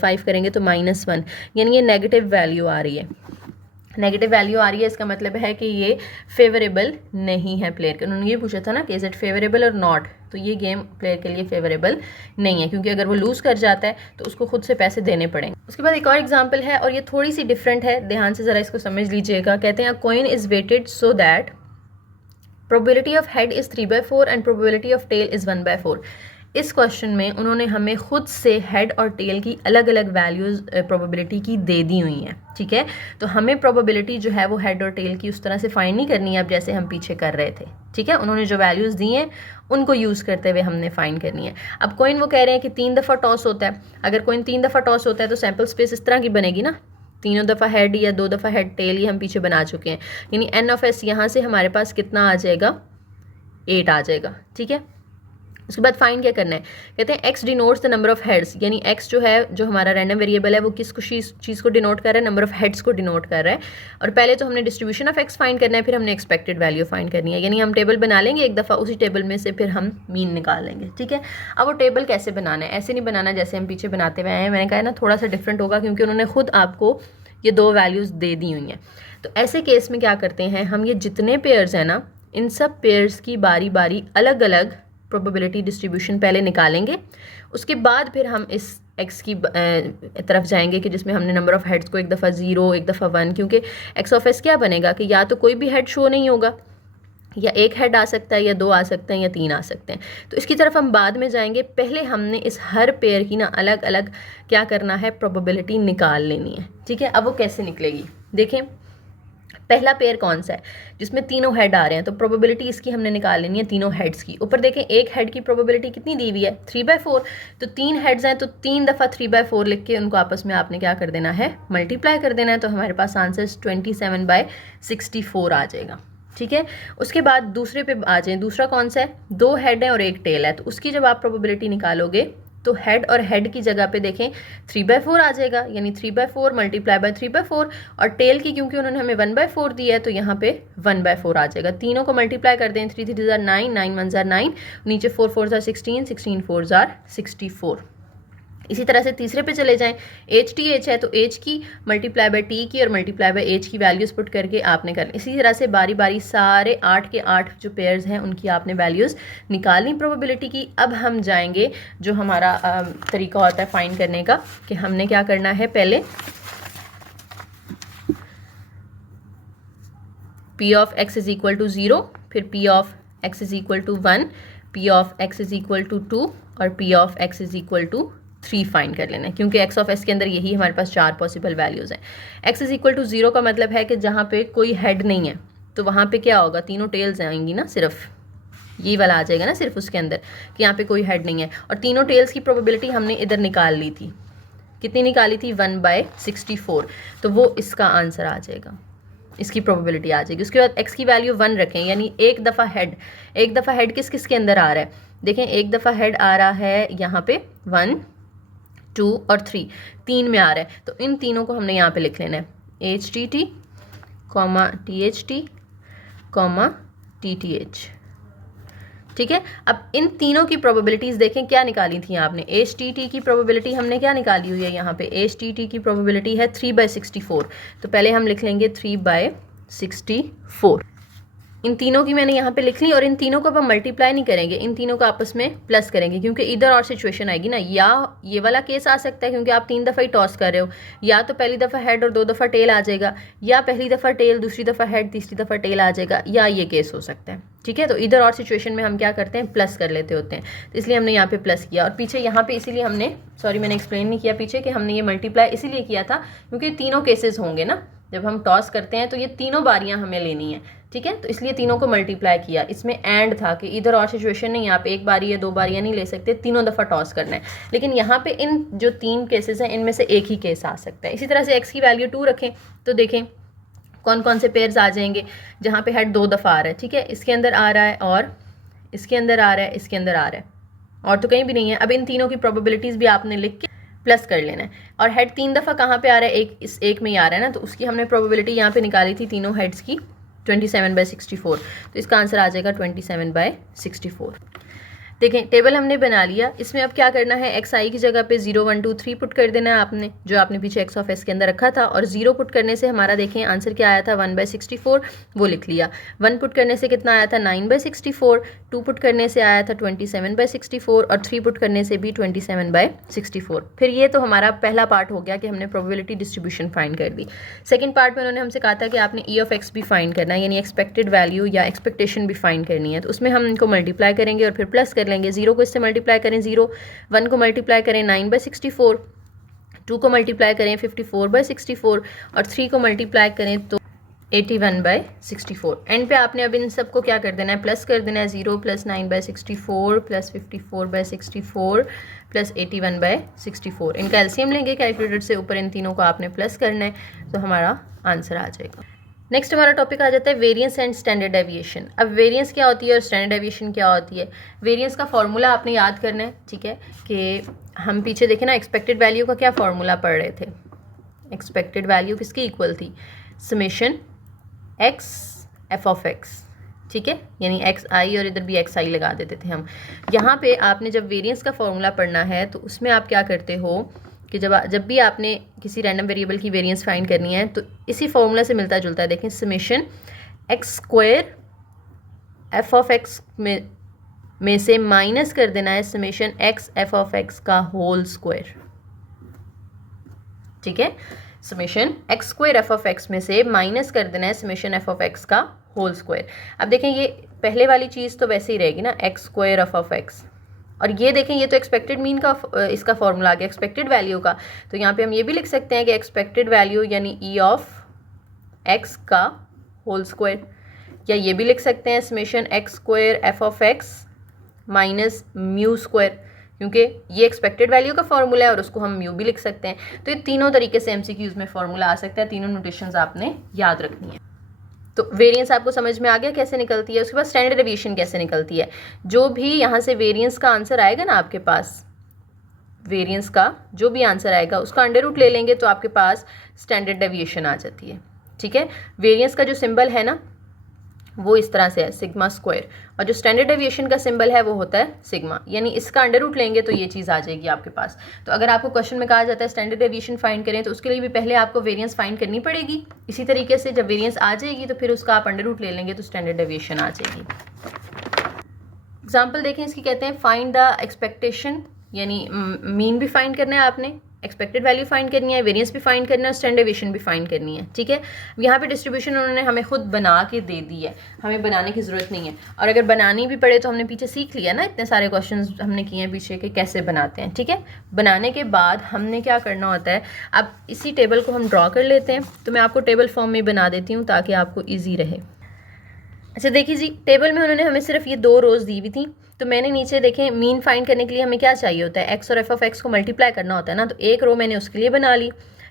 5 करेंगे तो -1, यानी ये नेगेटिव वैल्यू आ रही है। नेगेटिव वैल्यू आ रही है, इसका मतलब है कि ये फेवरेबल नहीं है प्लेयर के। उन्होंने ये पूछा था ना कि इज इट फेवरेबल और नॉट, तो ये गेम प्लेयर के लिए फेवरेबल नहीं है, क्योंकि अगर वो लूज़ कर जाता है तो उसको खुद से पैसे देने पड़ेंगे। उसके बाद एक और एग्जांपल है और ये थोड़ी सी डिफरेंट है, ध्यान से ज़रा इसको समझ लीजिएगा। कहते हैं a coin is weighted so that probability of head is 3/4 and probability of tail is 1/4। इस क्वेश्चन में उन्होंने हमें खुद से हेड और टेल की अलग अलग वैल्यूज़ प्रोबेबिलिटी की दे दी हुई हैं। ठीक है, तो हमें प्रोबेबिलिटी जो है वो हेड और टेल की उस तरह से फाइंड नहीं करनी है अब जैसे हम पीछे कर रहे थे। ठीक है, उन्होंने जो वैल्यूज़ दी हैं उनको यूज़ करते हुए हमने फाइंड करनी है। अब कॉइन वो कह रहे हैं कि 3 दफ़ा टॉस होता है, अगर कॉइन 3 दफ़ा टॉस होता है तो सैम्पल स्पेस इस तरह की बनेगी ना, 3 दफ़ा हेड या 2 दफ़ा हेड टेल ही हम पीछे बना चुके हैं, यानी एन ऑफ एस यहाँ से हमारे पास कितना आ जाएगा, 8 आ जाएगा। ठीक है, उसके बाद फाइंड क्या करना है, कहते हैं x denotes the number of heads, यानी एक्स जो है, जो हमारा रैंडम वेरिएबल है, वो किस चीज़ को डिनोट कर रहा है, नंबर ऑफ हेड्स को डिनोट कर रहा है। और पहले तो हमने डिस्ट्रीब्यूशन ऑफ एक्स फाइंड करना है, फिर हमने एक्सपेक्टेड वैल्यू फाइंड करनी है, यानी हम टेबल बना लेंगे एक दफ़ा, उसी टेबल में से फिर हम मीन निकाल लेंगे। ठीक है, अब वो टेबल कैसे बनाना है, ऐसे नहीं बनाना जैसे हम पीछे बनाते हुए आए हैं, मैंने कहा ना थोड़ा सा डिफरेंट होगा क्योंकि उन्होंने खुद आपको ये 2 वैल्यूज़ दे दी हुई हैं। तो ऐसे केस में क्या करते हैं हम, ये जितने पेयर्स हैं ना, इन सब पेयर्स की बारी बारी अलग अलग प्रोबेबिलिटी डिस्ट्रीब्यूशन पहले निकालेंगे, उसके बाद फिर हम इस एक्स की तरफ जाएंगे कि जिसमें हमने नंबर ऑफ हेड्स को एक दफ़ा 0 एक दफ़ा 1, क्योंकि एक्स ऑफ एस क्या बनेगा कि या तो कोई भी हेड शो नहीं होगा, या एक हेड आ सकता है, या 2 आ सकते हैं, या 3 आ सकते हैं। तो इसकी तरफ हम बाद में जाएंगे, पहले हमने इस हर पेयर की ना अलग अलग क्या करना है, प्रोबेबिलिटी निकाल लेनी है। ठीक है, अब वो कैसे निकलेगी, देखें पहला पेयर कौन सा है जिसमें तीनों हेड आ रहे हैं, तो प्रोबेबिलिटी इसकी हमने निकाल लेनी है तीनों हेड्स की। ऊपर देखें एक हेड की प्रोबेबिलिटी कितनी दी हुई है, 3/4, तो 3 हेड्स हैं तो 3 दफ़ा 3/4 लिख के उनको आपस में आपने क्या कर देना है, मल्टीप्लाई कर देना है, तो हमारे पास आंसर 27/64 आ जाएगा। ठीक है, उसके बाद दूसरे पे आ जाए, दूसरा कौन सा है, 2 हेड है और एक टेल है, तो उसकी जब आप प्रोबेबिलिटी निकालोगे तो हेड और हेड की जगह पे देखें 3/4 आ जाएगा, यानी 3/4 × 3/4, और टेल की क्योंकि उन्होंने हमें 1/4 दिया है तो यहाँ पे 1/4 आ जाएगा। तीनों को मल्टीप्लाई कर दें, 3 3 9, 9 1 9, नीचे 4 4 16, 16 4 64। इसी तरह से तीसरे पे चले जाएं, एच टी एच है तो एच की मल्टीप्लाई बाय टी की और मल्टीप्लाई बाय एच की वैल्यूज़ पुट करके आपने कर, इसी तरह से बारी बारी सारे 8 के 8 जो पेयर्स हैं उनकी आपने वैल्यूज़ निकालनी प्रोबेबिलिटी की। अब हम जाएंगे जो हमारा तरीका होता है फाइंड करने का, कि हमने क्या करना है, पहले p of x is equal to 0, फिर p of x is equal to 1, p of x is equal to 2 और p of x is equal to 3 find कर लेना है, क्योंकि x ऑफ s के अंदर यही हमारे पास 4 पॉसिबल वैल्यूज़ हैं। x इज इक्वल टू 0 का मतलब है कि जहाँ पे कोई हेड नहीं है तो वहाँ पे क्या होगा, तीनों टेल्स आएंगी ना, सिर्फ ये वाला आ जाएगा ना सिर्फ उसके अंदर, कि यहाँ पे कोई हेड नहीं है। और तीनों टेल्स की प्रोबेबिलिटी हमने इधर निकाल ली थी, कितनी निकाली थी, 1/64, तो वो इसका आंसर आ जाएगा, इसकी प्रोबेबिलिटी आ जाएगी। उसके बाद x की वैल्यू 1 रखें, यानी एक दफ़ा हेड किस किस के अंदर आ रहा है, देखें एक दफ़ा हेड आ रहा है यहाँ पे 1, 2 और 3, 3 में आ रहा है, तो इन तीनों को हमने यहाँ पे लिख लेना है, HTT, THT, TTH। ठीक है, अब इन तीनों की प्रोबेबिलिटीज़ देखें क्या निकाली थी आपने। HTT की प्रोबेबिलिटी हमने क्या निकाली हुई है, यहाँ पे HTT की प्रोबेबिलिटी है 3/64, तो पहले हम लिख लेंगे 3/64। इन तीनों की मैंने यहाँ पे लिख ली, और इन तीनों को अब हम मल्टीप्लाई नहीं करेंगे, इन तीनों को आपस में प्लस करेंगे, क्योंकि इधर और सिचुएशन आएगी ना, या ये वाला केस आ सकता है क्योंकि आप 3 दफ़ा ही टॉस कर रहे हो, या तो पहली दफ़ा हेड और 2 दफ़ा टेल आ जाएगा, या पहली दफ़ा टेल दूसरी दफ़ा हेड तीसरी दफ़ा टेल आ जाएगा, या ये केस हो सकता है। ठीक है, तो इधर और सिचुएशन में हम क्या करते हैं, प्लस कर लेते होते हैं, तो इसलिए हमने यहाँ पे प्लस किया। और पीछे यहाँ पे इसीलिए हमने, सॉरी मैंने एक्सप्लेन नहीं किया पीछे, कि हमने ये मल्टीप्लाई इसीलिए किया था क्योंकि तीनों केसेस होंगे ना, जब हम टॉस करते हैं तो ये तीनों बारियां हमें लेनी है। ठीक है, तो इसलिए तीनों को मल्टीप्लाई किया। इसमें एंड था कि इधर और सिचुएशन नहीं है, आप एक बारी या 2 बारियां नहीं ले सकते, तीनों दफ़ा टॉस करना है। लेकिन यहाँ पे इन जो 3 केसेस हैं इनमें से एक ही केस आ सकता है। इसी तरह से x की वैल्यू 2 रखें, तो देखें कौन कौन से पेयर्स आ जाएंगे, जहाँ पे हेड 2 दफ़ा आ रहा है। ठीक है, इसके अंदर आ रहा है और इसके अंदर आ रहा है, इसके अंदर आ रहा है, और तो कहीं भी नहीं है। अब इन तीनों की प्रोबेबिलिटीज़ भी आपने लिख के प्लस कर लेना है। और हेड 3 दफ़ा कहाँ पे आ रहा है, इस एक में ही आ रहा है ना, तो उसकी हमने प्रोबेबिलिटी यहाँ पे निकाली थी तीनों हेड्स की 27/64, तो इसका आंसर आ जाएगा 27/64। देखें टेबल हमने बना लिया। इसमें अब क्या करना है, एक्स आई की जगह पे 0 1 2 3 पुट कर देना है आपने, जो आपने पीछे एक्स ऑफ एस के अंदर रखा था। और 0 पुट करने से हमारा देखें आंसर क्या आया था, 1/64, वो लिख लिया। 1 पुट करने से कितना आया था, 9/64। 2 पुट करने से आया था 27/64, और 3 पुट करने से भी 27/64। फिर ये तो हमारा पहला पार्ट हो गया कि हमने प्रोबेबिलिटी डिस्ट्रीब्यूशन फाइंड कर दी। सेकेंड पार्ट में उन्होंने हमसे कहा था कि आपने ई ऑफ एक्स भी फाइंड करना है, यानी एक्सपेक्टेड वैल्यू या एक्सपेक्टेशन भी फाइंड करनी है। तो उसमें हम इनको मल्टीप्लाई करेंगे और फिर प्लस कर लेंगे। 0 को इससे मल्टीप्लाई करें 0, 1 को मल्टीप्लाई करें 9/64, 2 को मल्टीप्लाई करें 54/64, और 3 को मल्टीप्लाई करें तो 81/64। एंड पे आपने अब इन सबको क्या कर देना है, प्लस कर देना है। 0 + 9/64 + 54/64 + 81/64। इनका एलसीएम लेंगे कैलकुलेटर से, ऊपर इन तीनों को आपने प्लस करना है, तो हमारा आंसर आ जाएगा। नेक्स्ट हमारा टॉपिक आ जाता है वेरिएंस एंड स्टैंडर्ड डेविएशन। अब वेरिएंस क्या होती है और स्टैंडर्ड डेविएशन क्या होती है। वेरिएंस का फॉर्मूला आपने याद करना है, ठीक है, कि हम पीछे देखें ना, एक्सपेक्टेड वैल्यू का क्या फॉर्मूला पढ़ रहे थे। एक्सपेक्टेड वैल्यू किसकी इक्वल थी, समेशन x f(x), ठीक है, यानी एक्स आई और इधर भी एक्स आई लगा देते थे हम। यहाँ पे आपने जब वेरिएंस का फॉर्मूला पढ़ना है तो उसमें आप क्या करते हो कि जब भी आपने किसी रैंडम वेरिएबल की वेरिएंस फाइंड करनी है तो इसी फॉर्मूला से मिलता जुलता है। देखें, समेशन x² f(x) में से माइनस कर देना है समेशन x f(x) का होल स्क्वायर। ठीक है, समेशन x² f(x) में से माइनस कर देना है समेशन f(x) का होल स्क्वायर। अब देखें ये पहले वाली चीज़ तो वैसे ही रहेगी ना, x² f(x), और ये देखें ये तो एक्सपेक्टेड मीन का इसका फॉर्मूला आ गया, एक्सपेक्टेड वैल्यू का। तो यहाँ पे हम ये भी लिख सकते हैं कि एक्सपेक्टेड वैल्यू यानी ई ऑफ एक्स का होल स्क्वायर, या ये भी लिख सकते हैं summation x² f(x) minus mu square, क्योंकि ये एक्सपेक्टेड वैल्यू का फॉर्मूला है और उसको हम म्यू भी लिख सकते हैं। तो ये तीनों तरीके से एमसीक्यूज में फॉर्मूला आ सकता है, तीनों नोटेशंस आपने याद रखनी है। तो वेरिएंस आपको समझ में आ गया कैसे निकलती है। उसके बाद स्टैंडर्ड डेविएशन कैसे निकलती है। जो भी यहाँ से वेरिएंस का आंसर आएगा ना आपके पास, वेरिएंस का जो भी आंसर आएगा उसका अंडर रूट ले लेंगे तो आपके पास स्टैंडर्ड डेविएशन आ जाती है। ठीक है, वेरिएंस का जो सिंबल है ना वो इस तरह से है सिग्मा स्क्वायर, और जो स्टैंडर्ड डेविएशन का सिंबल है वो होता है सिग्मा, यानी इसका अंडर रूट लेंगे तो ये चीज़ आ जाएगी आपके पास। तो अगर आपको क्वेश्चन में कहा जाता है स्टैंडर्ड डेविएशन फाइंड करें तो उसके लिए भी पहले आपको वेरिएंस फाइंड करनी पड़ेगी। इसी तरीके से जब वेरिएंस आ जाएगी तो फिर उसका आप अंडर रूट ले लेंगे तो स्टैंडर्ड डेविएशन आ जाएगी। एग्जाम्पल देखें इसकी, कहते हैं फाइंड द एक्सपेक्टेशन, यानी मीन भी फाइंड करना है आपने, एक्सपेक्टेड वैल्यू फाइंड करनी है, वेरिएंस भी फाइंड करना है और स्टैंडर्ड डेविएशन भी फाइंड करनी है। ठीक है, यहाँ पे डिस्ट्रीब्यूशन उन्होंने हमें खुद बना के दे दी है, हमें बनाने की ज़रूरत नहीं है, और अगर बनानी भी पड़े तो हमने पीछे सीख लिया ना, इतने सारे क्वेश्चंस हमने किए हैं पीछे के कैसे बनाते हैं। ठीक है, बनाने के बाद हमने क्या करना होता है, अब इसी टेबल को हम ड्रॉ कर लेते हैं। तो मैं आपको टेबल फॉर्म में बना देती हूँ ताकि आपको ईजी रहे। अच्छा देखिए जी, टेबल में उन्होंने हमें सिर्फ ये 2 रोज़ दी हुई थी, तो मैंने नीचे देखें मीन फाइंड करने के लिए हमें क्या चाहिए होता है, एक्स और एफ ऑफ एक्स को मल्टीप्लाई करना होता है ना, तो एक रो मैंने उसके लिए बना ली।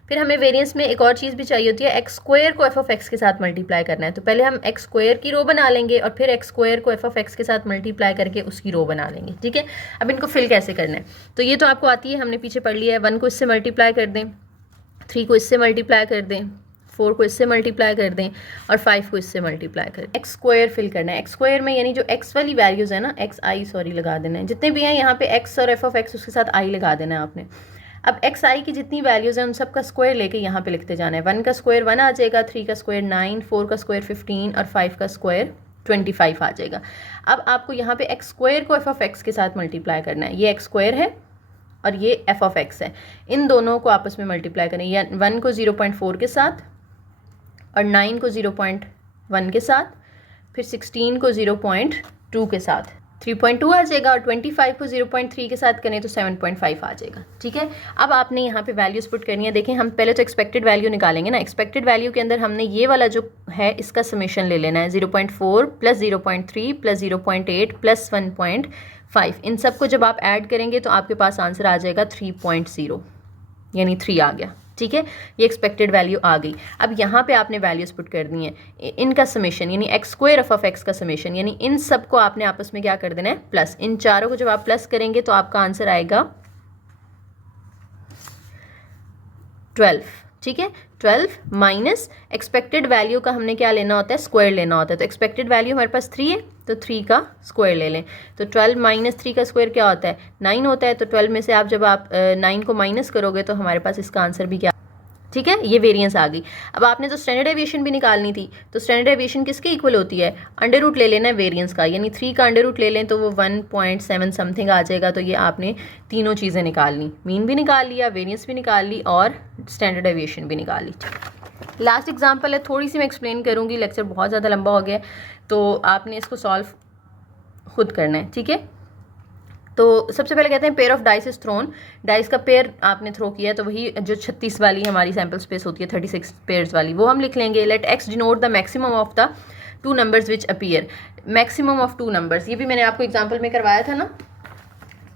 फिर हमें वेरिएंस में एक और चीज़ भी चाहिए होती है, एक्स स्क्वायर को एफ ऑफ एक्स के साथ मल्टीप्लाई करना है। तो पहले हम एक्स स्क्वायर की रो बना लेंगे और फिर एक्स स्क्वायर को एफ ऑफ एक्स के साथ मल्टीप्लाई करके उसकी रो बना लेंगे। ठीक है, अब इनको फिल कैसे करना है, तो ये तो आपको आती है, हमने पीछे पढ़ लिया है। 1 को इससे मल्टीप्लाई कर दें, 3 को इससे मल्टीप्लाई कर दें, 4 को इससे मल्टीप्लाई कर दें और 5 को इससे मल्टीप्लाई कर दें। एक्स स्क्वायर फिल करना है, एक्स स्क्वायर में यानी जो एक्स वाली वैल्यूज़ है ना, एक्स आई सॉरी लगा देना है, जितने भी हैं यहाँ पे एक्स और एफ ऑफ एक्स उसके साथ आई लगा देना है आपने। अब एक्स आई की जितनी वैल्यूज़ हैं उन सब का स्क्वायर लेके यहाँ पे लिखते जाना है। 1 का स्क्वायर 1 आ जाएगा, 3 का स्क्वायर 9, 4 का स्क्वायर 15 और 5 का स्क्वायर 25 आ जाएगा। अब आपको यहाँ पे एक्स स्क्वायर को एफ ऑफ एक्स के साथ मल्टीप्लाई करना है। ये एक्स स्क्वायर है और ये एफ ऑफ एक्स है, इन दोनों को आपस में मल्टीप्लाई करें, या 1 को 0.4 के साथ और 9 को 0.1 के साथ, फिर 16 को 0.2 के साथ 3.2 आ जाएगा, और 25 को 0.3 के साथ करें तो 7.5 आ जाएगा। ठीक है, अब आपने यहाँ पे वैल्यूज पुट करनी है। देखें हम पहले तो एक्सपेक्टेड वैल्यू निकालेंगे ना, एक्सपेक्टेड वैल्यू के अंदर हमने ये वाला जो है इसका समेशन ले लेना है, 0.4 प्लस 0.3 प्लस 0.8 प्लस 1.5, इन सब को जब आप ऐड करेंगे तो आपके पास आंसर आ जाएगा 3.0, यानी 3 आ गया। ठीक है, ये एक्सपेक्टेड वैल्यू आ गई। अब यहाँ पे आपने वैल्यूज पुट करनी है, इनका समेशन यानी x square F of x का समेशन, यानी इन सब को आपने आपस में क्या कर देना है, प्लस। इन चारों को जब आप प्लस करेंगे तो आपका आंसर आएगा 12। ठीक है, 12 माइनस एक्सपेक्टेड वैल्यू का हमने क्या लेना होता है, स्क्वायर लेना होता है। तो एक्सपेक्टेड वैल्यू हमारे पास 3 है तो 3 का स्क्वायर ले लें। तो 12 माइनस 3 का स्क्वायर क्या होता है, 9 होता है। तो 12 में से आप जब आप 9 को माइनस करोगे तो हमारे पास इसका आंसर भी क्या, ठीक है, ये वेरिएंस आ गई। अब आपने तो स्टैंडर्ड डेविएशन भी निकालनी थी, तो स्टैंडर्ड डेविएशन किसके इक्वल होती है, अंडर रूट ले लेना है वेरिएंस का, यानी 3 का अंडर रूट ले लें तो वो 1.7 समथिंग आ जाएगा। तो ये आपने तीनों चीज़ें निकालनी, मीन भी निकाल लिया, वेरिएंस भी निकाल ली और स्टैंडर्ड डेविएशन भी निकाल ली। लास्ट एग्जाम्पल है, थोड़ी सी मैं एक्सप्लेन करूँगी, लेक्चर बहुत ज़्यादा लंबा हो गया, तो आपने इसको सॉल्व खुद करना है। ठीक है, तो सबसे पहले कहते हैं pair of dice is throne, dice का पेयर आपने थ्रो किया तो वही जो 36 वाली हमारी सैम्पल स्पेस होती है, 36 पेयर्स वाली, वो हम लिख लेंगे। Let X denote the maximum of the 2 numbers which appear, maximum of 2 numbers, ये भी मैंने आपको एग्जाम्पल में करवाया था ना।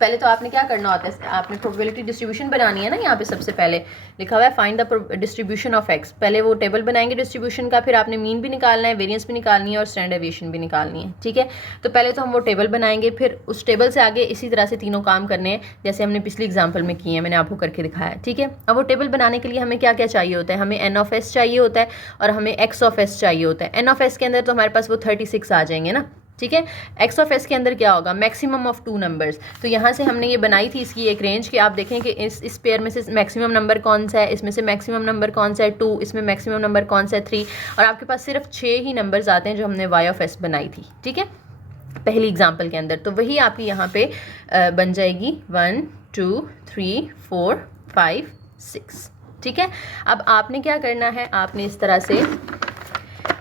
पहले तो आपने क्या करना होता है, आपने प्रोबेबिलिटी डिस्ट्रीब्यूशन बनानी है ना, यहाँ पे सबसे पहले लिखा हुआ है find the distribution of x, पहले वो टेबल बनाएंगे डिस्ट्रीब्यूशन का, फिर आपने मीन भी निकालना है, वेरिएंस भी निकालनी है और स्टैंडर्ड डेविएशन भी निकालनी है। ठीक है, तो पहले तो हम वो टेबल बनाएंगे, फिर उस टेबल से आगे इसी तरह से तीनों काम करने हैं जैसे हमने पिछले एग्जाम्पल में किए हैं, मैंने आपको करके दिखाया है। ठीक है, अब वो टेबल बनाने के लिए हमें क्या क्या चाहिए होता है, हमें एन ऑफ एस चाहिए होता है और हमें एक्स ऑफ एस चाहिए होता है। एन ऑफ एस के अंदर तो हमारे पास वो 36 आ जाएंगे ना। ठीक है, एक्स ऑफ एस के अंदर क्या होगा, मैक्सिमम ऑफ 2 नंबर्स। तो यहाँ से हमने ये बनाई थी इसकी एक रेंज कि आप देखें कि इस पेयर में से मैक्सिमम नंबर कौन सा है, इसमें से मैक्सिमम नंबर कौन सा है 2, इसमें मैक्सिमम नंबर कौन सा है 3, और आपके पास सिर्फ 6 ही नंबर्स आते हैं जो हमने वाई ऑफ एस बनाई थी। ठीक है, पहली एग्जाम्पल के अंदर, तो वही आपकी यहाँ पे बन जाएगी 1 2 3 4 5 6। ठीक है, अब आपने क्या करना है, आपने इस तरह से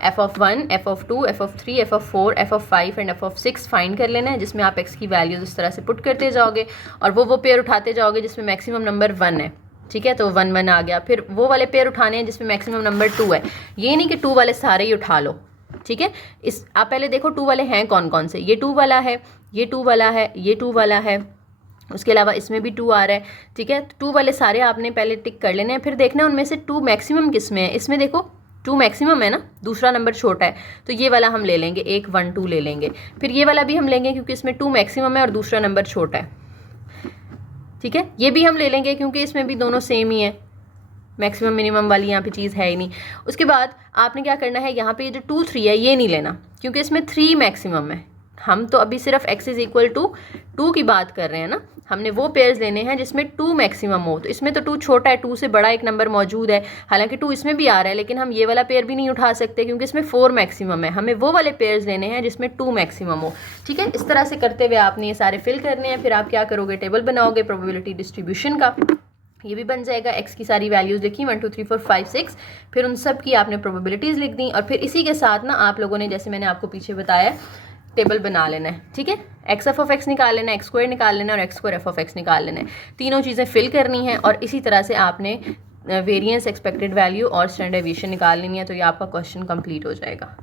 f of 1, f of 2, f of 3, f of 4, f of 5 and f of 6 find कर लेना है, जिसमें आप x की वैल्यूज इस तरह से पुट करते जाओगे और वो पेयर उठाते जाओगे जिसमें मैक्सिमम नंबर 1 है। ठीक है, तो 1 1 आ गया, फिर वो वाले पेयर उठाने हैं जिसमें मैक्सिमम नंबर 2 है। ये नहीं कि 2 वाले सारे ही उठा लो। ठीक है, इस आप पहले देखो 2 वाले हैं कौन कौन से, ये 2 वाला है, ये 2 वाला है, ये 2 वाला है, उसके अलावा इसमें भी 2 आ रहा है। ठीक है, 2 वाले सारे आपने पहले टिक कर लेने हैं, फिर देखना है उनमें से 2 मैक्सिमम किस में है। इसमें देखो 2 मैक्सिमम है ना, दूसरा नंबर छोटा है, तो ये वाला हम ले लेंगे, 1 1 2 ले लेंगे। फिर ये वाला भी हम लेंगे क्योंकि इसमें 2 मैक्सिमम है और दूसरा नंबर छोटा है। ठीक है, ये भी हम ले लेंगे क्योंकि इसमें भी दोनों सेम ही है। मैक्सिमम मिनिमम वाली यहाँ पे चीज़ है ही नहीं। उसके बाद आपने क्या करना है, यहाँ पे ये जो 2 3 है ये नहीं लेना, क्योंकि इसमें 3 मैक्सिमम है। हम तो अभी सिर्फ x इज इक्वल टू 2 की बात कर रहे हैं ना, हमने वो पेयर्स लेने हैं जिसमें 2 मैक्सिमम हो। तो इसमें तो 2 छोटा है, 2 से बड़ा एक नंबर मौजूद है, हालांकि 2 इसमें भी आ रहा है, लेकिन हम ये वाला पेयर भी नहीं उठा सकते क्योंकि इसमें 4 मैक्सिमम है। हमें वो वाले पेयर्स लेने हैं जिसमें 2 मैक्सिमम हो। ठीक है, इस तरह से करते हुए आपने ये सारे फिल करने हैं। फिर आप क्या करोगे, टेबल बनाओगे प्रोबेबिलिटी डिस्ट्रीब्यूशन का, ये भी बन जाएगा। x की सारी वैल्यूज़ लिखी 1 2 3 4 5 6, फिर उन सब की आपने प्रोबेबिलिटीज़ लिख दी, और फिर इसी के साथ ना आप लोगों ने, जैसे मैंने आपको पीछे बताया, टेबल बना लेना है। ठीक है, एक्स एफ ऑफ एक्स निकाल लेना है, एक्स स्क्वायर निकाल लेना है और x square F of x निकाल लेना है। तीनों चीज़ें फिल करनी है और इसी तरह से आपने वेरिएंस, एक्सपेक्टेड वैल्यू और स्टैंडर्ड डेविएशन निकाल लेनी है। तो ये आपका क्वेश्चन कंप्लीट हो जाएगा।